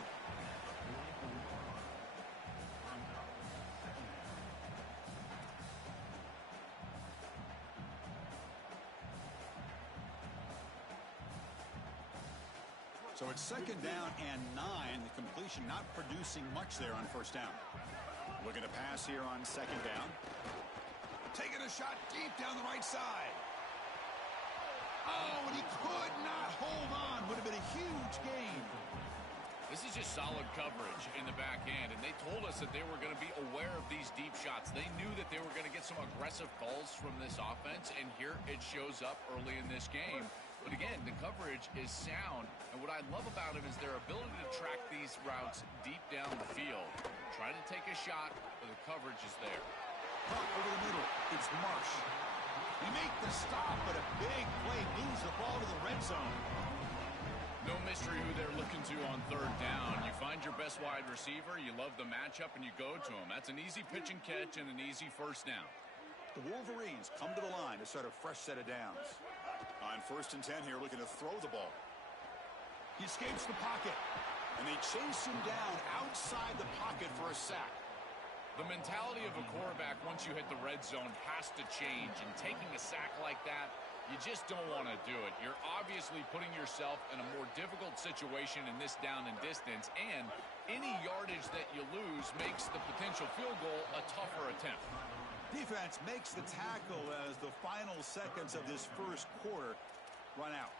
So it's second down and 9. The completion not producing much there on first down. Looking to pass here on second down. Taking a shot deep down the right side. Oh, and he could not hold on. Would have been a huge gain. This is just solid coverage in the back end, and they told us that they were going to be aware of these deep shots. They knew that they were going to get some aggressive calls from this offense, and here it shows up early in this game. But again, the coverage is sound, and what I love about him is their ability to track these routes deep down the field. Trying to take a shot, but the coverage is there. Over the middle, it's Marsh. They make the stop, but a big play moves the ball to the red zone. No mystery who they're looking to on third down. You find your best wide receiver, you love the matchup, and you go to him. That's an easy pitch and catch and an easy first down. The Wolverines come to the line to start a fresh set of downs. On first and 10 here, looking to throw the ball. He escapes the pocket, and they chase him down outside the pocket for a sack. The mentality of a quarterback once you hit the red zone has to change, and taking a sack like that, you just don't want to do it. You're obviously putting yourself in a more difficult situation in this down and distance, and any yardage that you lose makes the potential field goal a tougher attempt. Defense makes the tackle as the final seconds of this first quarter run out.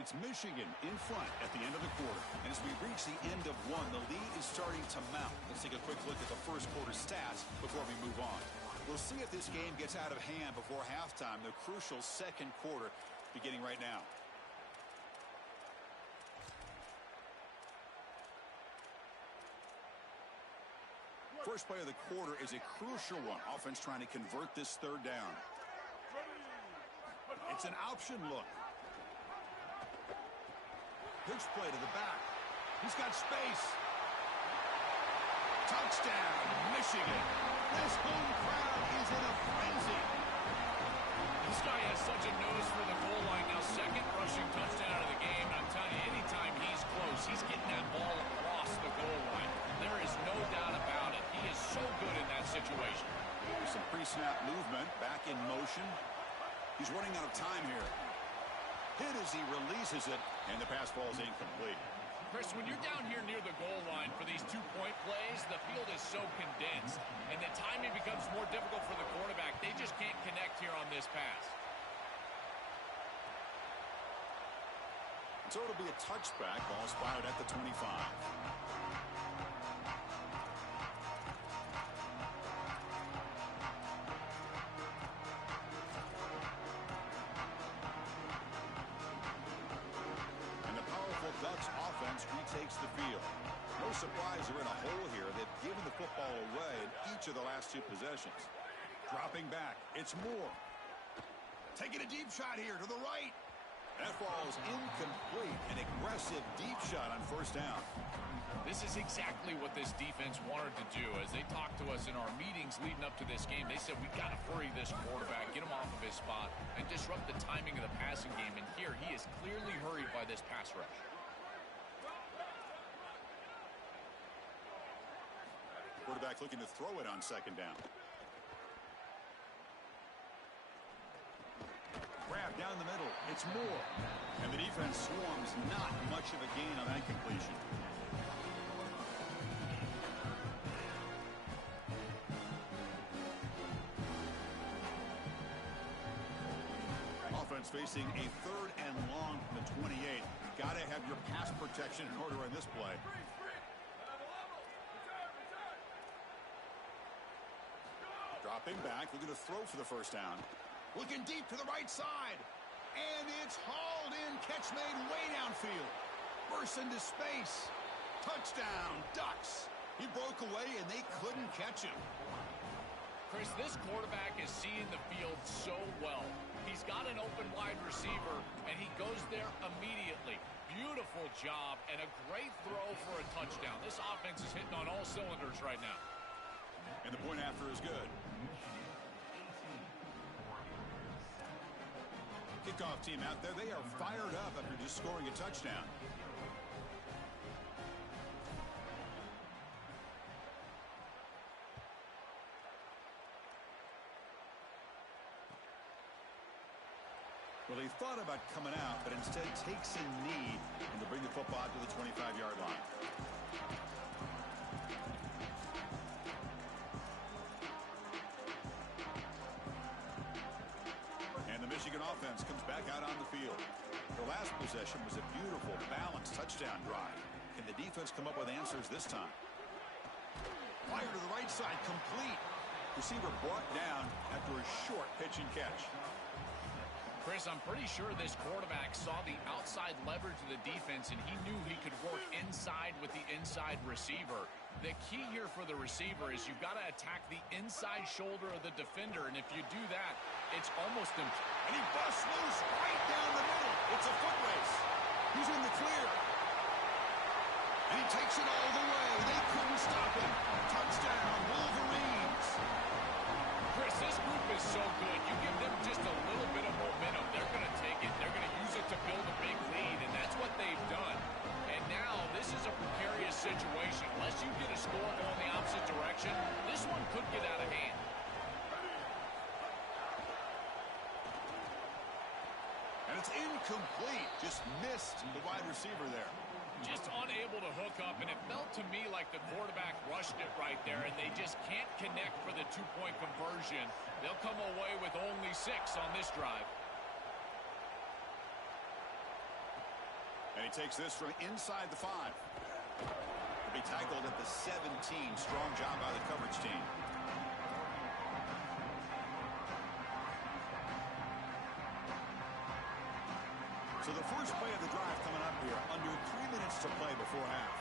It's Michigan in front at the end of the quarter. And as we reach the end of one, the lead is starting to mount. Let's take a quick look at the first quarter stats before we move on. We'll see if this game gets out of hand before halftime, the crucial second quarter beginning right now. First play of the quarter is a crucial one. Offense trying to convert this third down. It's an option look. Pitch play to the back. He's got space. Touchdown, Michigan. This home crowd is in a frenzy. This guy has such a nose for the goal line. Now, second rushing touchdown of the game. And I'm telling you, anytime he's close, he's getting that ball across the goal line. There is no doubt about it. He is so good in that situation. There's some pre-snap movement, back in motion. He's running out of time here. Hit as he releases it, and the pass ball is incomplete. Chris, when you're down here near the goal line for these two-point plays, the field is so condensed, and the timing becomes more difficult for the quarterback. They just can't connect here on this pass. So it'll be a touchback. Ball spotted at the 25. Ducks offense retakes the field. No surprise they're in a hole here. They've given the football away in each of the last two possessions. Dropping back, it's Moore. Taking a deep shot here to the right. That ball is incomplete. An aggressive deep shot on first down. This is exactly what this defense wanted to do. As they talked to us in our meetings leading up to this game, they said, we've got to hurry this quarterback, get him off of his spot, and disrupt the timing of the passing game. And here, he is clearly hurried by this pass rush. Quarterback looking to throw it on second down. grab down the middle. It's Moore. And the defense swarms. Not much of a gain on that completion. Offense facing a 3rd and long from the 28. Got to have your pass protection in order on this play. Dropping back, looking to throw for the first down. Looking deep to the right side. And it's hauled in. Catch made way downfield. Bursts into space. Touchdown, Ducks. He broke away, and they couldn't catch him. Chris, this quarterback is seeing the field so well. He's got an open wide receiver, and he goes there immediately. Beautiful job, and a great throw for a touchdown. This offense is hitting on all cylinders right now. And the point after is good. Kickoff team out there, they are fired up after just scoring a touchdown. Well, he thought about coming out, but instead takes a knee and to bring the football to the 25-yard line. Michigan offense comes back out on the field. Their last possession was a beautiful, balanced touchdown drive. Can the defense come up with answers this time? Fire to the right side, complete. Receiver brought down after a short pitch and catch. Chris, I'm pretty sure this quarterback saw the outside leverage of the defense, and he knew he could work inside with the inside receiver. The key here for the receiver is you've got to attack the inside shoulder of the defender, and if you do that, it's almost impossible. And he busts loose right down the middle. It's a foot race. He's in the clear. And he takes it all the way. They couldn't stop him. Touchdown, Wolverines. Chris, this group is so good. You give them just a little bit of momentum, they're going to take it. They're going to use it to build a big lead, and that's what they've done. And now this is a precarious situation. Unless you get a score going the opposite direction, this one could get out of hand. And it's incomplete. Just missed the wide receiver there. Just unable to hook up, and it felt to me like the quarterback rushed it right there, and they just can't connect for the two-point conversion. They'll come away with only 6 on this drive. And he takes this from inside the 5. He'll be tackled at the 17. Strong job by the coverage team. So the first play of the drive coming up here, under 3 minutes to play before half.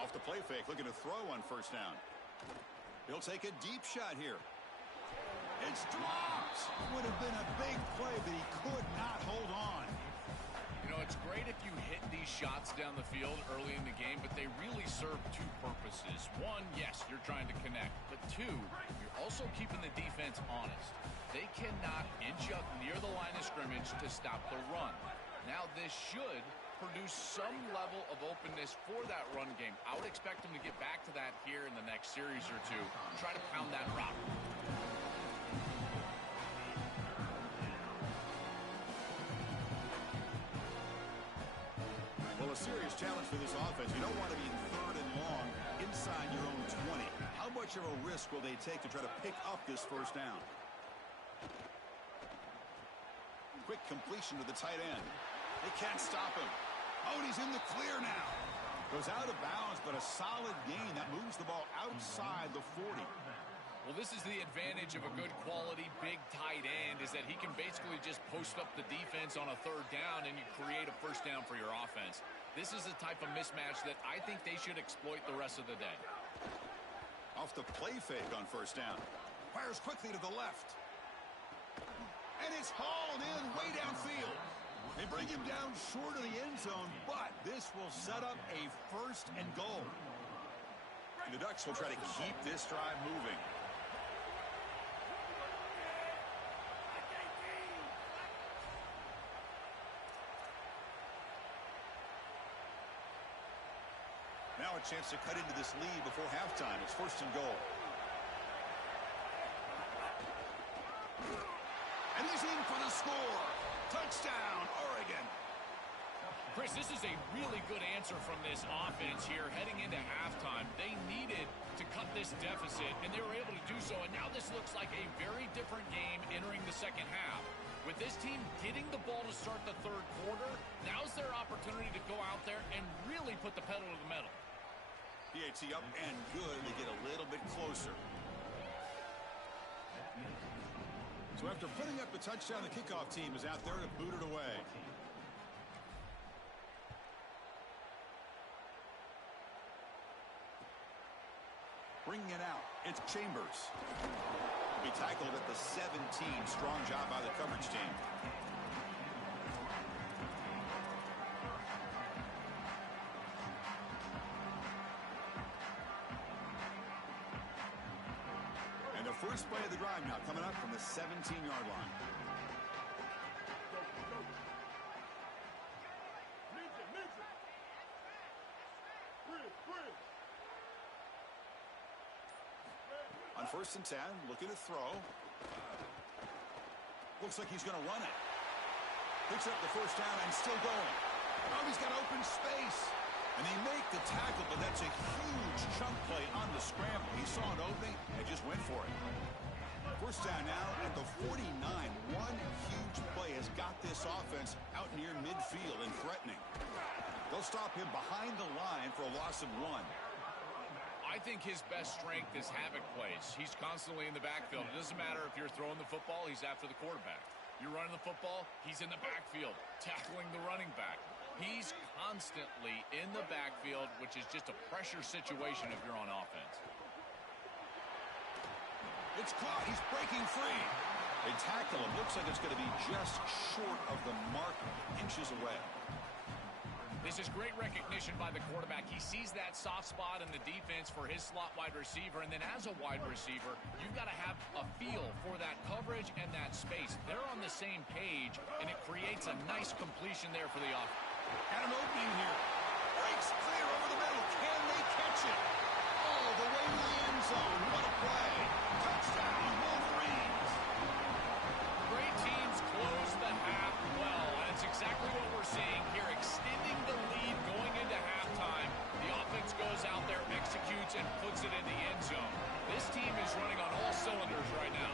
Off the play fake, looking to throw on first down. He'll take a deep shot here. It's dropped. Would have been a big play, but he could not hold on. You know, it's great if you hit these shots down the field early in the game, but they really serve 2 purposes. 1, yes, you're trying to connect, but 2, you're also keeping the defense honest. They cannot inch up near the line of scrimmage to stop the run. Now, this should produce some level of openness for that run game. I would expect them to get back to that here in the next series or 2 and try to pound that rock. Well, a serious challenge for this offense. You don't want to be in 3rd and long inside your own 20. How much of a risk will they take to try to pick up this first down? Quick completion to the tight end. They can't stop him. Oh, he's in the clear now. Goes out of bounds, but a solid gain. That moves the ball outside the 40. Well, this is the advantage of a good quality big tight end, is that he can basically just post up the defense on a 3rd down and you create a first down for your offense. This is the type of mismatch that I think they should exploit the rest of the day. Off the play fake on first down. Fires quickly to the left. And it's hauled in way downfield. They bring him down short of the end zone, but this will set up a 1st and goal. And the Ducks will try to keep this drive moving. Now a chance to cut into this lead before halftime. It's 1st and goal. Chris, this is a really good answer from this offense here heading into halftime. They needed to cut this deficit, and they were able to do so. And now this looks like a very different game entering the second half. With this team getting the ball to start the third quarter, now's their opportunity to go out there and really put the pedal to the metal. PAT up and good to get a little bit closer. So after putting up the touchdown, the kickoff team is out there to boot it away. Bringing it out, it's Chambers. He'll be tackled at the 17. Strong job by the coverage team. And the first play of the drive now coming up from the 17-yard line. On 1st and 10, looking to throw. Looks like he's going to run it. Picks up the first down and still going. Oh, he's got open space. And they make the tackle, but that's a huge chunk play on the scramble. He saw an opening and just went for it. First down now at the 49. One huge play has got this offense out near midfield and threatening. They'll stop him behind the line for a loss of 1. I think his best strength is havoc plays. He's constantly in the backfield. It doesn't matter if you're throwing the football, he's after the quarterback. You're running the football, he's in the backfield, tackling the running back. He's constantly in the backfield, which is just a pressure situation if you're on offense. It's caught. He's breaking free. They tackle him. Looks like it's going to be just short of the mark, inches away. This is great recognition by the quarterback. He sees that soft spot in the defense for his slot wide receiver, and then as a wide receiver, you've got to have a feel for that coverage and that space. They're on the same page, and it creates a nice completion there for the offense. Got an opening here. Breaks clear over the middle. Can they catch it? All the way to the end zone. What a play. Touchdown, Wolverines. Great teams close the half well, and it's exactly what we're seeing here, extending the lead going into halftime. The offense goes out there, executes, and puts it in the end zone. This team is running on all cylinders right now.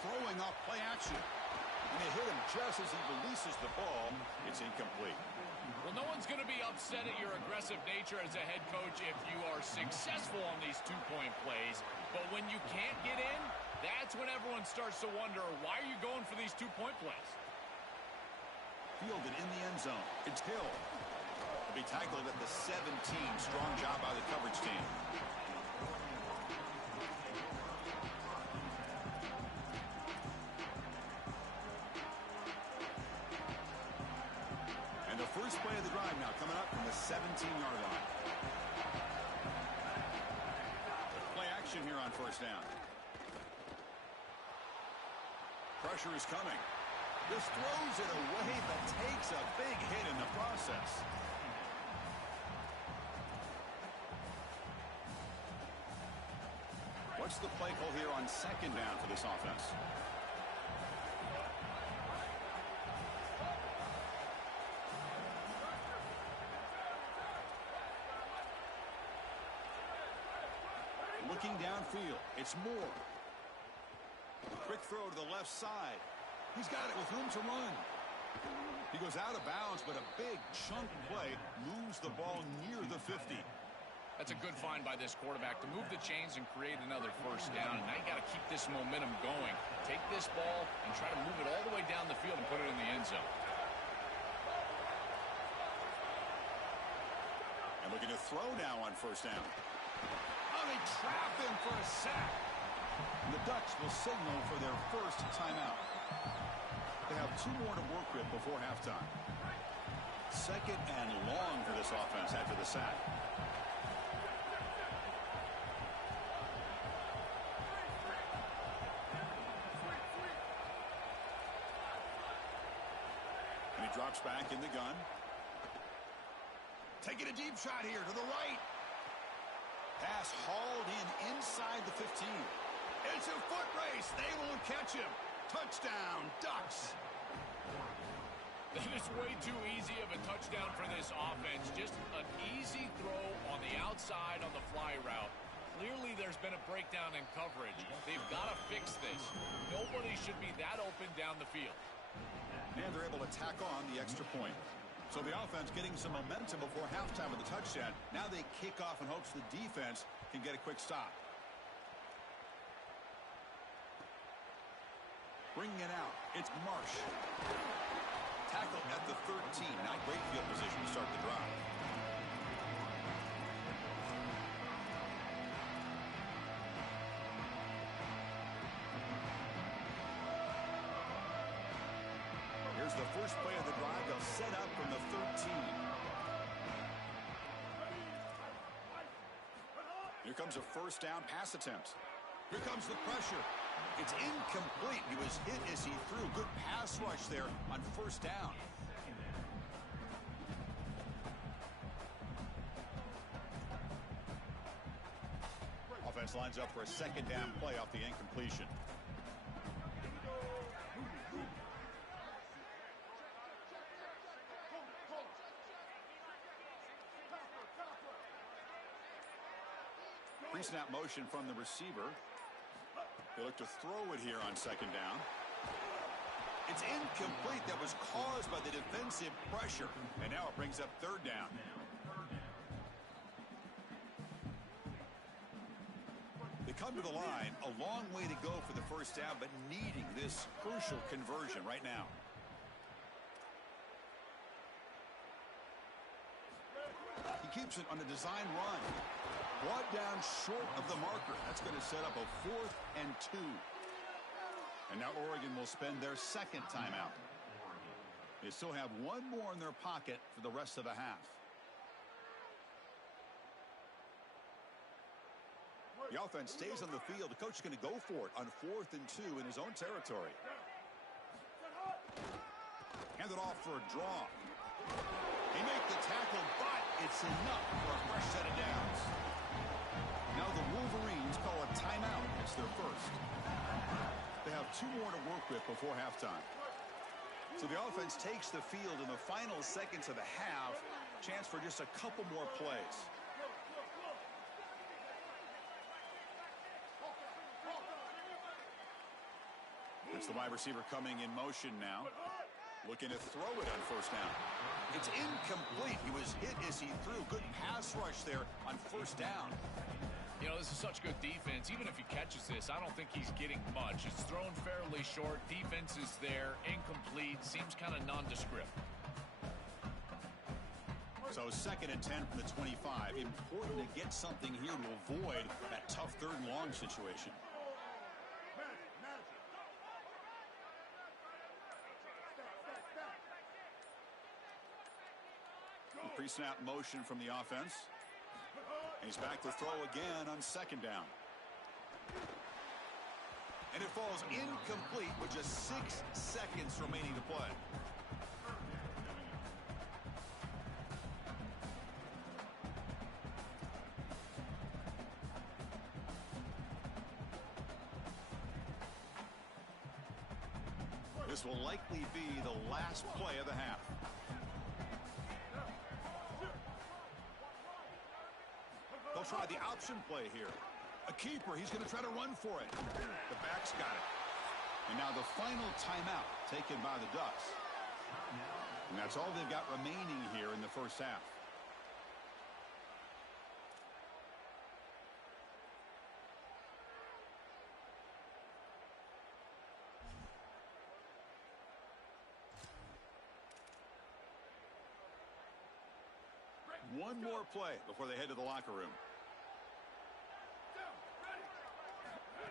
Throwing off play action. And they hit him just as he releases the ball. It's incomplete. Well, no one's going to be upset at your aggressive nature as a head coach if you are successful on these two-point plays. But when you can't get in, that's when everyone starts to wonder, why are you going for these two-point plays? Fielded in the end zone. It's Hill. He'll be tackled at the 17. Strong job by the coverage team. First play of the drive now coming up from the 17-yard line. Play action here on first down. Pressure is coming. This throws it away, but takes a big hit in the process. What's the play call here on second down for this offense? Looking downfield, it's Moore. Quick throw to the left side. He's got it with room to run. He goes out of bounds, but a big chunk play moves the ball near the 50. That's a good find by this quarterback to move the chains and create another first down. And now you got to keep this momentum going. Take this ball and try to move it all the way down the field and put it in the end zone. And looking to throw now on first down. Oh, they trap him for a sack. And the Ducks will signal for their first timeout. They have 2 more to work with before halftime. Second and long for this offense after the sack. And he drops back in the gun. Taking a deep shot here to the right. Pass hauled in inside the 15. It's a foot race. They won't catch him. Touchdown, Ducks. That is way too easy of a touchdown for this offense. Just an easy throw on the outside on the fly route. Clearly there's been a breakdown in coverage. They've got to fix this. Nobody should be that open down the field. And they're able to tack on the extra point. So the offense getting some momentum before halftime with the touchdown. Now they kick off in hopes the defense can get a quick stop. Bringing it out. It's Marsh. Tackle at the 13. Now great field position to start the drive. Here's the first play of the drive. They'll set up from the 13. Here comes a first down pass attempt. Here comes the pressure. It's incomplete. He was hit as he threw. Good pass rush there on first down. Offense lines up for a second down play off the incompletion. Pre-snap motion from the receiver. They look to throw it here on second down. It's incomplete. That was caused by the defensive pressure. And now it brings up third down. They come to the line. A long way to go for the first down, but needing this crucial conversion right now. He keeps it on a design run. Brought down short of the marker. That's going to set up a 4th and 2. And now Oregon will spend their second timeout. They still have one more in their pocket for the rest of the half. The offense stays on the field. The coach is going to go for it on 4th and 2 in his own territory. Hand it off for a draw. They make the tackle, but it's enough for a fresh set of downs. Now the Wolverines call a timeout. It's their first. They have 2 more to work with before halftime. So the offense takes the field in the final seconds of the half. Chance for just a couple more plays. It's the wide receiver coming in motion now. Looking to throw it on first down. It's incomplete. He was hit as he threw. Good pass rush there on first down. You know, this is such good defense. Even if he catches this, I don't think he's getting much. It's thrown fairly short. Defense is there. Incomplete. Seems kind of nondescript. So 2nd and 10 from the 25. Important to get something here to avoid that tough 3rd and long situation. Pre-snap motion from the offense. And he's back to throw again on second down. And it falls incomplete with just 6 seconds remaining to play. This will likely be the last play of the half. They'll try the option play here. A keeper, he's going to try to run for it. The back's got it. And now the final timeout taken by the Ducks. And that's all they've got remaining here in the first half. One more play before they head to the locker room.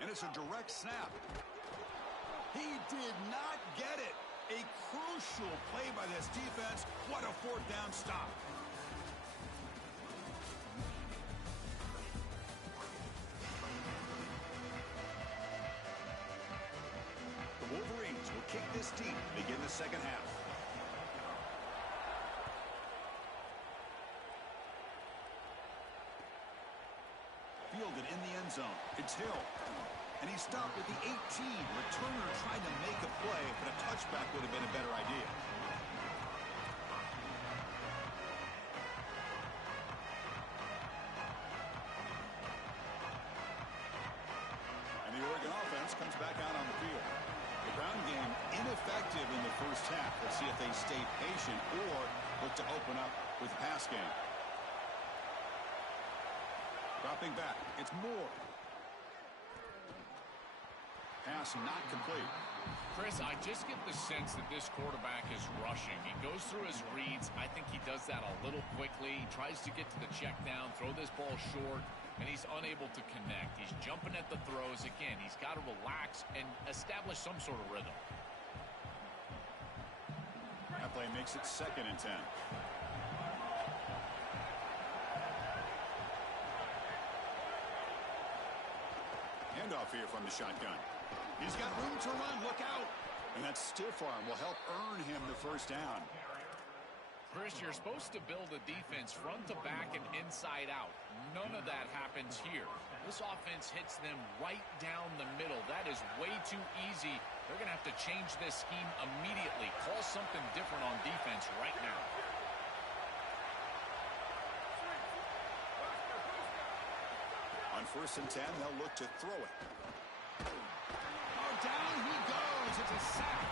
And it's a direct snap. He did not get it. A crucial play by this defense. What a 4th down stop. The Wolverines will kick this deep to begin the second half. Fielded in the end zone. It's Hill. And he stopped at the 18. Returner tried to make a play, but a touchback would have been a better idea. And the Oregon offense comes back out on the field. The ground game ineffective in the first half. Let's see if they stay patient or look to open up with the pass game. Dropping back. It's Moore. Pass not complete. Chris, I just get the sense that this quarterback is rushing. He goes through his reads. I think he does that a little quickly. He tries to get to the check down, throw this ball short, and he's unable to connect. He's jumping at the throws. Again, he's got to relax and establish some sort of rhythm. That play makes it 2nd and 10. Handoff here from the shotgun. He's got room to run. Look out. And that stiff arm will help earn him the first down. Chris, you're supposed to build a defense front to back and inside out. None of that happens here. This offense hits them right down the middle. That is way too easy. They're going to have to change this scheme immediately. Call something different on defense right now. On 1st and 10, they'll look to throw it. Oh, down he goes. It's a sack.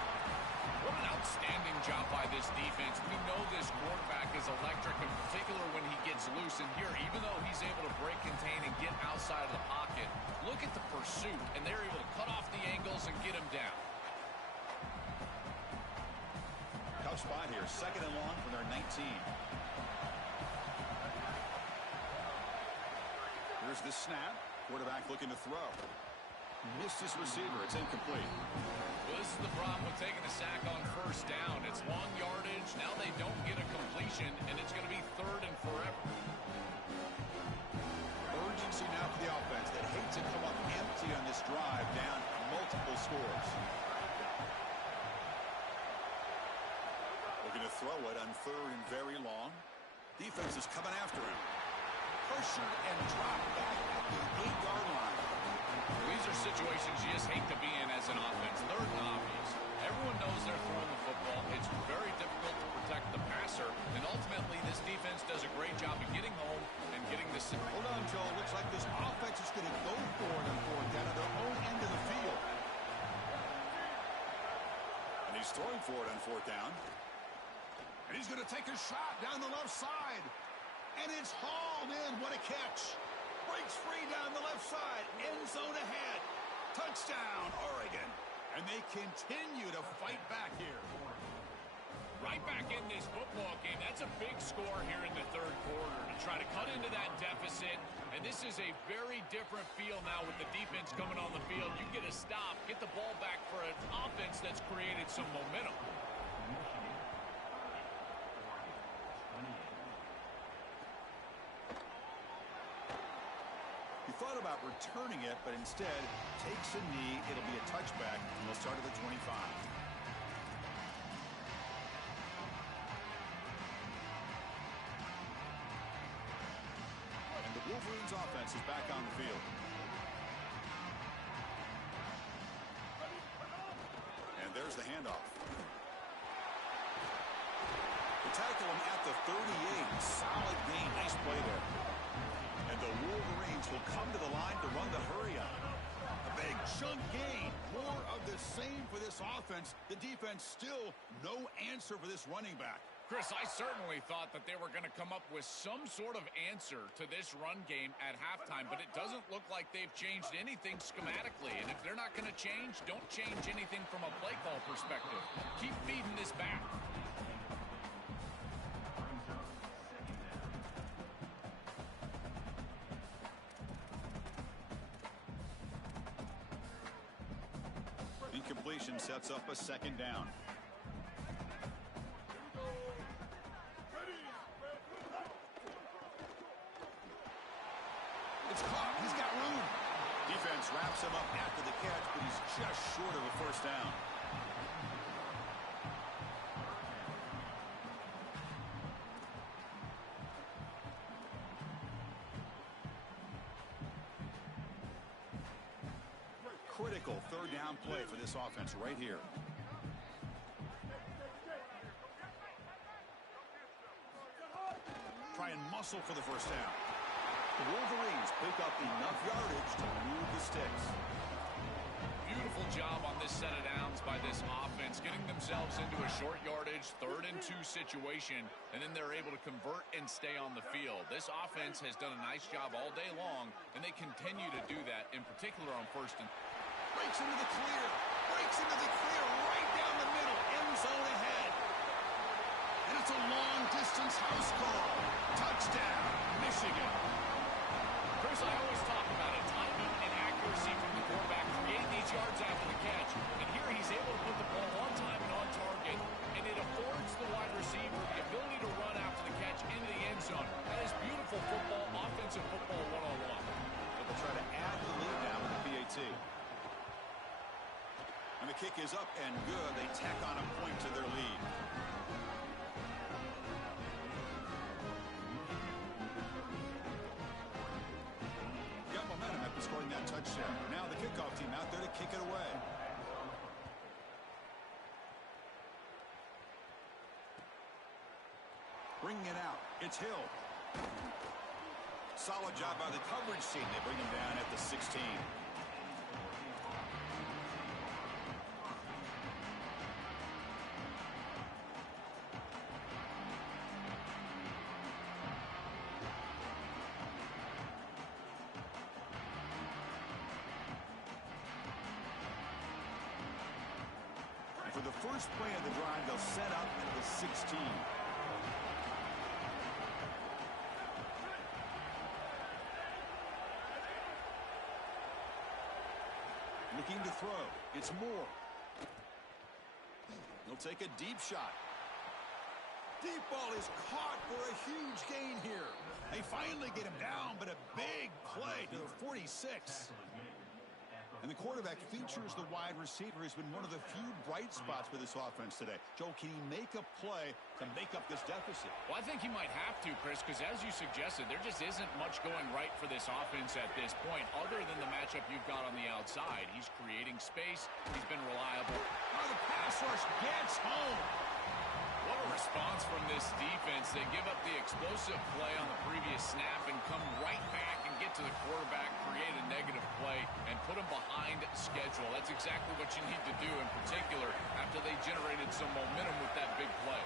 What an outstanding job by this defense. We know this quarterback is electric, in particular when he gets loose. And here, even though he's able to break, contain, and get outside of the pocket, look at the pursuit. And they're able to cut off the angles and get him down. Tough spot here. 2nd and long from their 19. Here's the snap. Quarterback looking to throw. Missed his receiver. It's incomplete. Well, this is the problem with taking a sack on 1st down. It's long yardage. Now they don't get a completion, and it's going to be 3rd and forever. Urgency now for the offense that hates to come up empty on this drive, down multiple scores. Looking to throw it on 3rd and very long. Defense is coming after him. Pressured and dropped back at the 8-yard line. These are situations you just hate to be in as an offense. 3rd and obvious. Everyone knows they're throwing the football. It's very difficult to protect the passer, and ultimately this defense does a great job of getting home and getting the... Hold on, Joe. Looks like this offense is going to go for it on 4th down at their own end of the field. And he's throwing for it on 4th down. And he's going to take a shot down the left side. And it's hauled in. What a catch. Breaks free down the left side. End zone ahead. Touchdown, Oregon. And they continue to fight back here. Right back in this football game. That's a big score here in the 3rd quarter to try to cut into that deficit. And this is a very different feel now with the defense coming on the field. You get a stop, get the ball back for an offense that's created some momentum. Thought about returning it, but instead takes a knee. It'll be a touchback, and we'll start at the 25. And the Wolverines offense is back on the field. And there's the handoff. To tackle him at the 38. Solid gain. Nice play there. And the Wolverines will come to the line to run the hurry-up. A big chunk gain. More of the same for this offense. The defense still no answer for this running back. Chris, I certainly thought that they were going to come up with some sort of answer to this run game at halftime, but it doesn't look like they've changed anything schematically. And if they're not going to change, don't change anything from a play call perspective. Keep feeding this back. Incompletion sets up a 2nd down. It's caught. He's got room. Defense wraps him up after the catch, but he's just short of a 1st down. critical third down play for this offense right here. Try and muscle for the first down. The Wolverines pick up enough yardage to move the sticks. Beautiful job on this set of downs by this offense, getting themselves into a short yardage, 3rd and 2 situation, and then they're able to convert and stay on the field. This offense has done a nice job all day long, and they continue to do that, in particular on 1st and... Breaks into the clear. Breaks into the clear right down the middle. End zone ahead. And it's a long-distance house call. Touchdown, Michigan. Chris, I always talk about it. Timing and accuracy from the quarterback create these yards after the catch. And here he's able to put the ball on time and on target. And it affords the wide receiver the ability to run after the catch into the end zone. That is beautiful football, offensive football one-on-one. So they'll try to add to the lead now with the PAT. And the kick is up and good. They tack on a point to their lead. Scoring that touchdown. Now the kickoff team out there to kick it away. Bringing it out. It's Hill. Solid job by the coverage team. They bring him down at the 16. For the first play of the drive, they'll set up at the 16. Looking to throw. It's Moore. He'll take a deep shot. Deep ball is caught for a huge gain here. They finally get him down, but a big play to the 46. And the quarterback features the wide receiver, who's been one of the few bright spots for this offense today. Joe, can he make a play to make up this deficit? Well, I think he might have to, Chris, because as you suggested, there just isn't much going right for this offense at this point, other than the matchup you've got on the outside. He's creating space. He's been reliable. Oh, the pass rush gets home. What a response from this defense. They give up the explosive play on the previous snap and come right back and get to the quarterback, create a negative play, and put him behind schedule. That's exactly what you need to do, in particular, after they generated some momentum with that big play.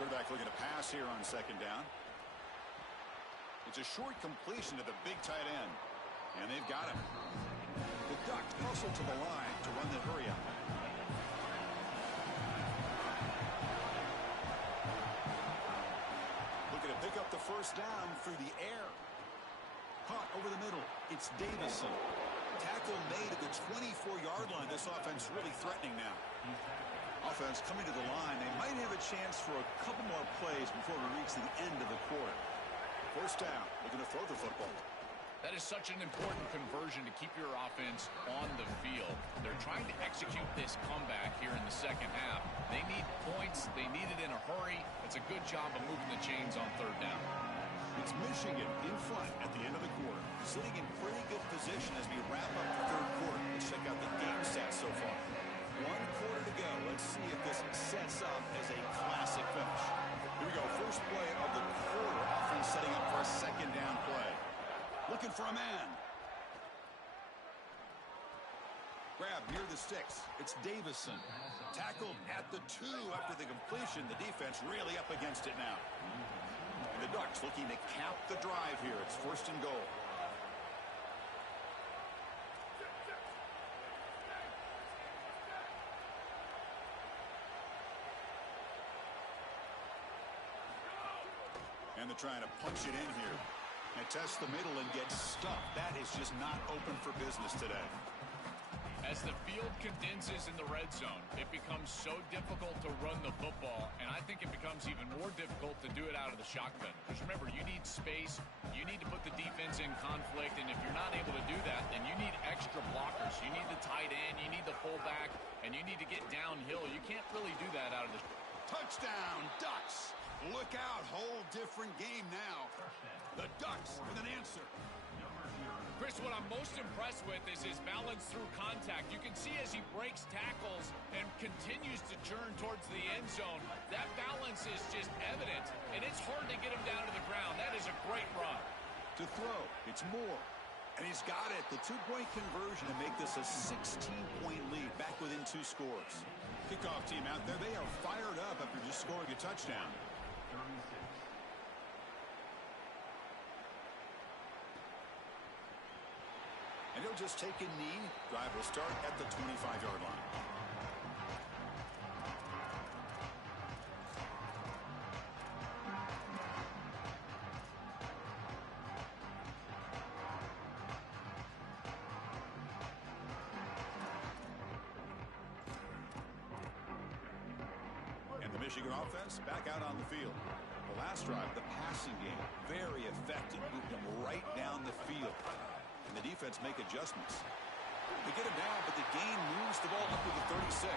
Quarterback looking to pass here on 2nd down. It's a short completion to the big tight end. And they've got him. The Ducks hustle to the line to run the hurry up. Looking to pick up the first down through the air. Caught over the middle. It's Davison. Tackle made at the 24-yard line. This offense really threatening now. Offense coming to the line. They might have a chance for a couple more plays before we reach the end of the quarter. First down. Looking to throw the football. That is such an important conversion to keep your offense on the field. They're trying to execute this comeback here in the second half. They need points. They need it in a hurry. It's a good job of moving the chains on 3rd down. It's Michigan in front at the end of the quarter. Sitting in pretty good position as we wrap up the 3rd quarter. Let's check out the game stats so far. 1 quarter to go. Let's see if this sets up as a classic finish. Here we go. First play of the quarter. Offense setting up for a 2nd down play. Looking for a man. Grab near the sticks. It's Davison. Tackled at the 2 after the completion. The defense really up against it now. And the Ducks looking to cap the drive here. It's 1st and goal. And they're trying to punch it in here. And test the middle and get stuck. That is just not open for business today. As the field condenses in the red zone, it becomes so difficult to run the football, and I think it becomes even more difficult to do it out of the shotgun. Because remember, you need space, you need to put the defense in conflict, and if you're not able to do that, then you need extra blockers. You need the tight end, you need the fullback, and you need to get downhill. You can't really do that out of the... Touchdown, Ducks! Look out, whole different game now. The Ducks with an answer. Chris, Chris, what I'm most impressed with is his balance through contact. You can see as he breaks tackles and continues to turn towards the end zone, that balance is just evident, and it's hard to get him down to the ground. That is a great run. To throw, it's Moore. And he's got it. The two-point conversion to make this a 16-point lead, back within 2 scores. Kickoff team out there, they are fired up after just scoring a touchdown. And he'll just take a knee. Drive will start at the 25-yard line. And the Michigan offense back out on the field. The last drive, the passing game, very effective. Moved them right down the field. And the defense make adjustments. They get him down, but the gain moves the ball up to the 36.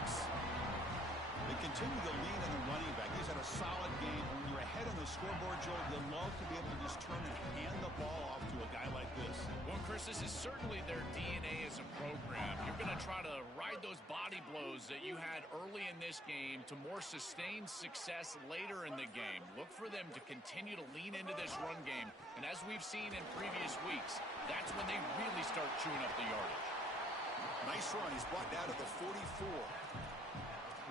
They continue to lean on the running back. He's had a solid game. When you're ahead on the scoreboard, Joe, you'll love to be able to just turn and hand the ball off to a guy like this. Well, Chris, this is certainly their DNA as a program. You're going to try to ride those body blows that you had early in this game to more sustained success later in the game. Look for them to continue to lean into this run game. And as we've seen in previous weeks, that's when they really start chewing up the yardage. Nice run. He's brought down to the 44.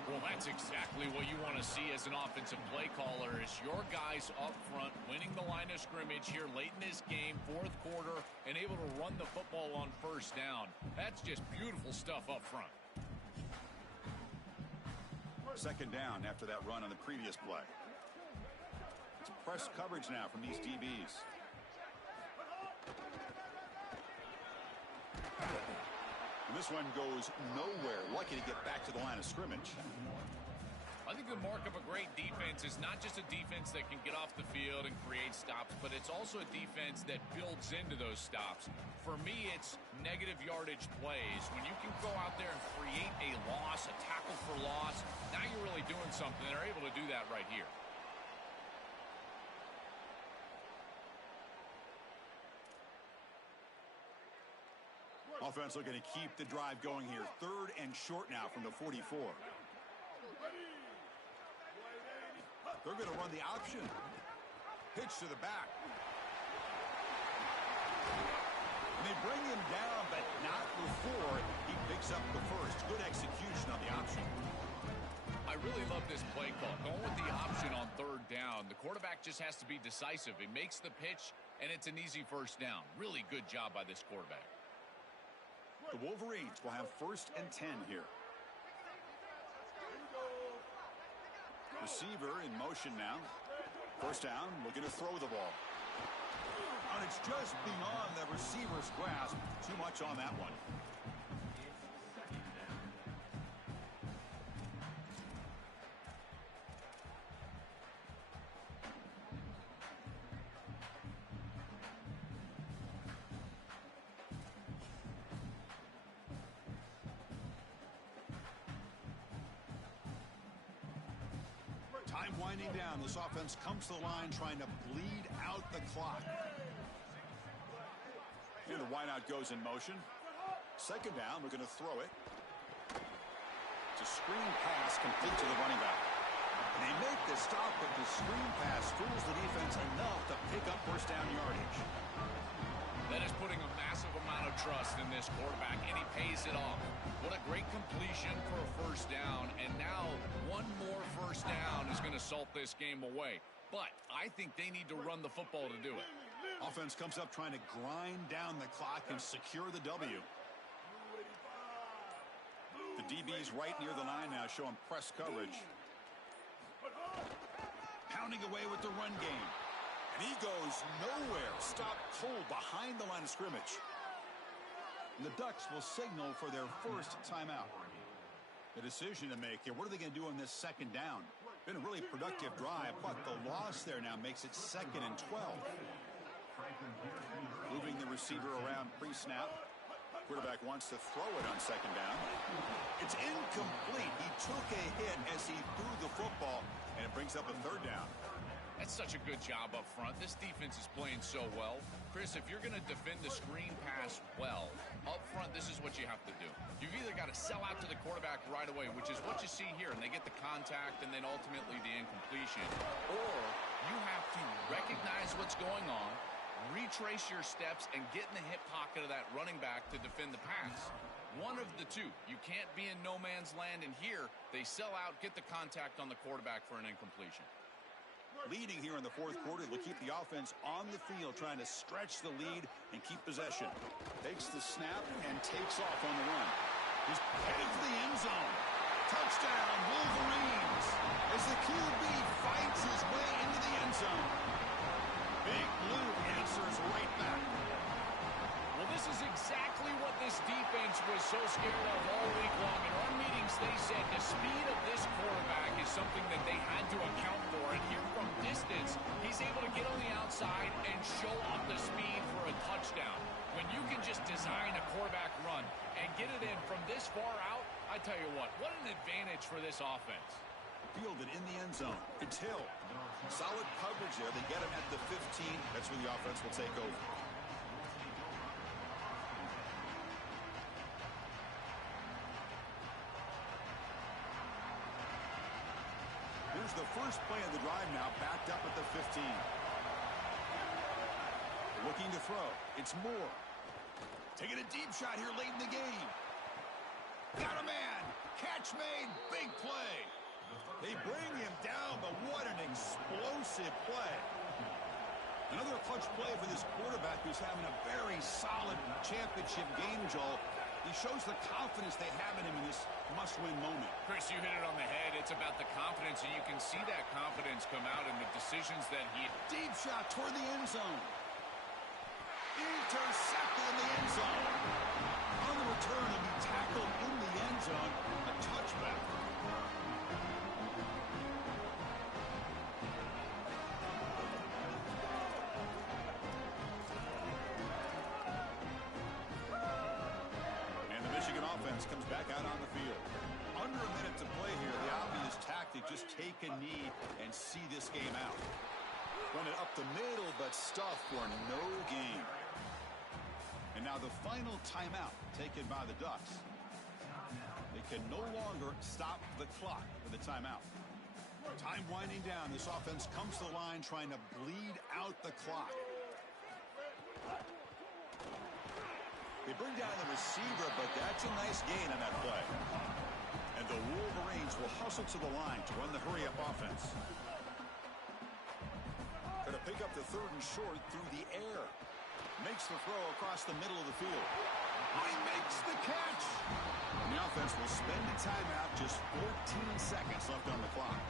Well, that's exactly what you want to see as an offensive play caller, is your guys up front winning the line of scrimmage here late in this game, 4th quarter, and able to run the football on 1st down. That's just beautiful stuff up front. 2nd down after that run on the previous play. It's press coverage now from these DBs. And this one goes nowhere. Lucky to get back to the line of scrimmage. I think the mark of a great defense is not just a defense that can get off the field and create stops, but it's also a defense that builds into those stops. For me, it's negative yardage plays. When you can go out there and create a loss, a tackle for loss, now you're really doing something. They're able to do that right here. Offense looking to keep the drive going here. 3rd and short now from the 44. They're going to run the option. Pitch to the back. And they bring him down, but not before he picks up the first. Good execution on the option. I really love this play call. Going with the option on 3rd down. The quarterback just has to be decisive. He makes the pitch, and it's an easy 1st down. Really good job by this quarterback. The Wolverines will have 1st and 10 here. Receiver in motion now. 1st down, looking to throw the ball. And it's just beyond the receiver's grasp. Too much on that one. Time winding down. This offense comes to the line trying to bleed out the clock. Here the wideout goes in motion. 2nd down, we're going to throw it. It's a screen pass complete to the running back. And they make the stop, but the screen pass fools the defense enough to pick up 1st down yardage. That is putting a massive amount of trust in this quarterback, and he pays it off. What a great completion for a 1st down, and now one more 1st down is going to salt this game away. But I think they need to run the football to do it. Offense comes up trying to grind down the clock and secure the W. The DB's right near the line now, showing press coverage. Pounding away with the run game. And he goes nowhere. Stopped cold behind the line of scrimmage. And the Ducks will signal for their 1st timeout. The decision to make here. What are they going to do on this 2nd down? Been a really productive drive, but the loss there now makes it 2nd and 12. Moving the receiver around pre-snap. Quarterback wants to throw it on 2nd down. It's incomplete. He took a hit as he threw the football, and it brings up a 3rd down. That's such a good job up front. This defense is playing so well. Chris, if you're going to defend the screen pass well, up front, this is what you have to do. You've either got to sell out to the quarterback right away, which is what you see here, and they get the contact and then ultimately the incompletion, or you have to recognize what's going on, retrace your steps, and get in the hip pocket of that running back to defend the pass. One of the two. You can't be in no man's land, and here they sell out, get the contact on the quarterback for an incompletion. Leading here in the fourth quarter, they'll keep the offense on the field, trying to stretch the lead and keep possession. Takes the snap and takes off on the run. He's heading for the end zone. Touchdown, Wolverines, as the QB fights his way into the end zone. Big Blue answers right back. Well, this is exactly what this defense was so scared of all week long. In our meetings, they said the speed of this quarterback is something that they had to account for. And here from distance, he's able to get on the outside and show off the speed for a touchdown. When you can just design a quarterback run and get it in from this far out, I tell you what an advantage for this offense. Fielded in the end zone. It's Hill. Solid coverage there. They get him at the 15. That's where the offense will take over. Here's the first play of the drive now, backed up at the 15. Looking to throw. It's Moore. Taking a deep shot here late in the game. Got a man. Catch made. Big play. They bring him down, but what an explosive play. Another clutch play for this quarterback who's having a very solid championship game, Joel. He shows the confidence they have in him in this must-win moment. Chris, you hit it on the head. It's about the confidence, and you can see that confidence come out in the decisions that he... Deep shot toward the end zone. Intercepted in the end zone. On the return, he'll be tackled in the end zone. A touchback. Offense comes back out on the field. Under a minute to play here. The obvious tactic, just take a knee and see this game out. Run it up the middle, but stuff for no gain. And now the final timeout taken by the Ducks. They can no longer stop the clock with the timeout. Time winding down. This offense comes to the line trying to bleed out the clock. They bring down the receiver, but that's a nice gain on that play. And the Wolverines will hustle to the line to run the hurry-up offense. Going to pick up the third and short through the air. Makes the throw across the middle of the field. Oh, he makes the catch! And the offense will spend a timeout, just 14 seconds left on the clock.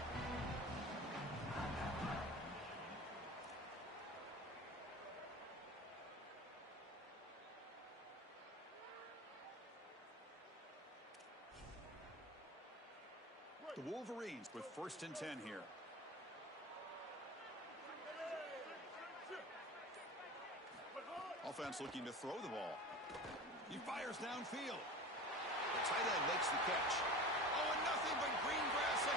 The Wolverines with 1st and 10 here. Offense looking to throw the ball. He fires downfield. The tight end makes the catch. Oh, and nothing but green grass ahead.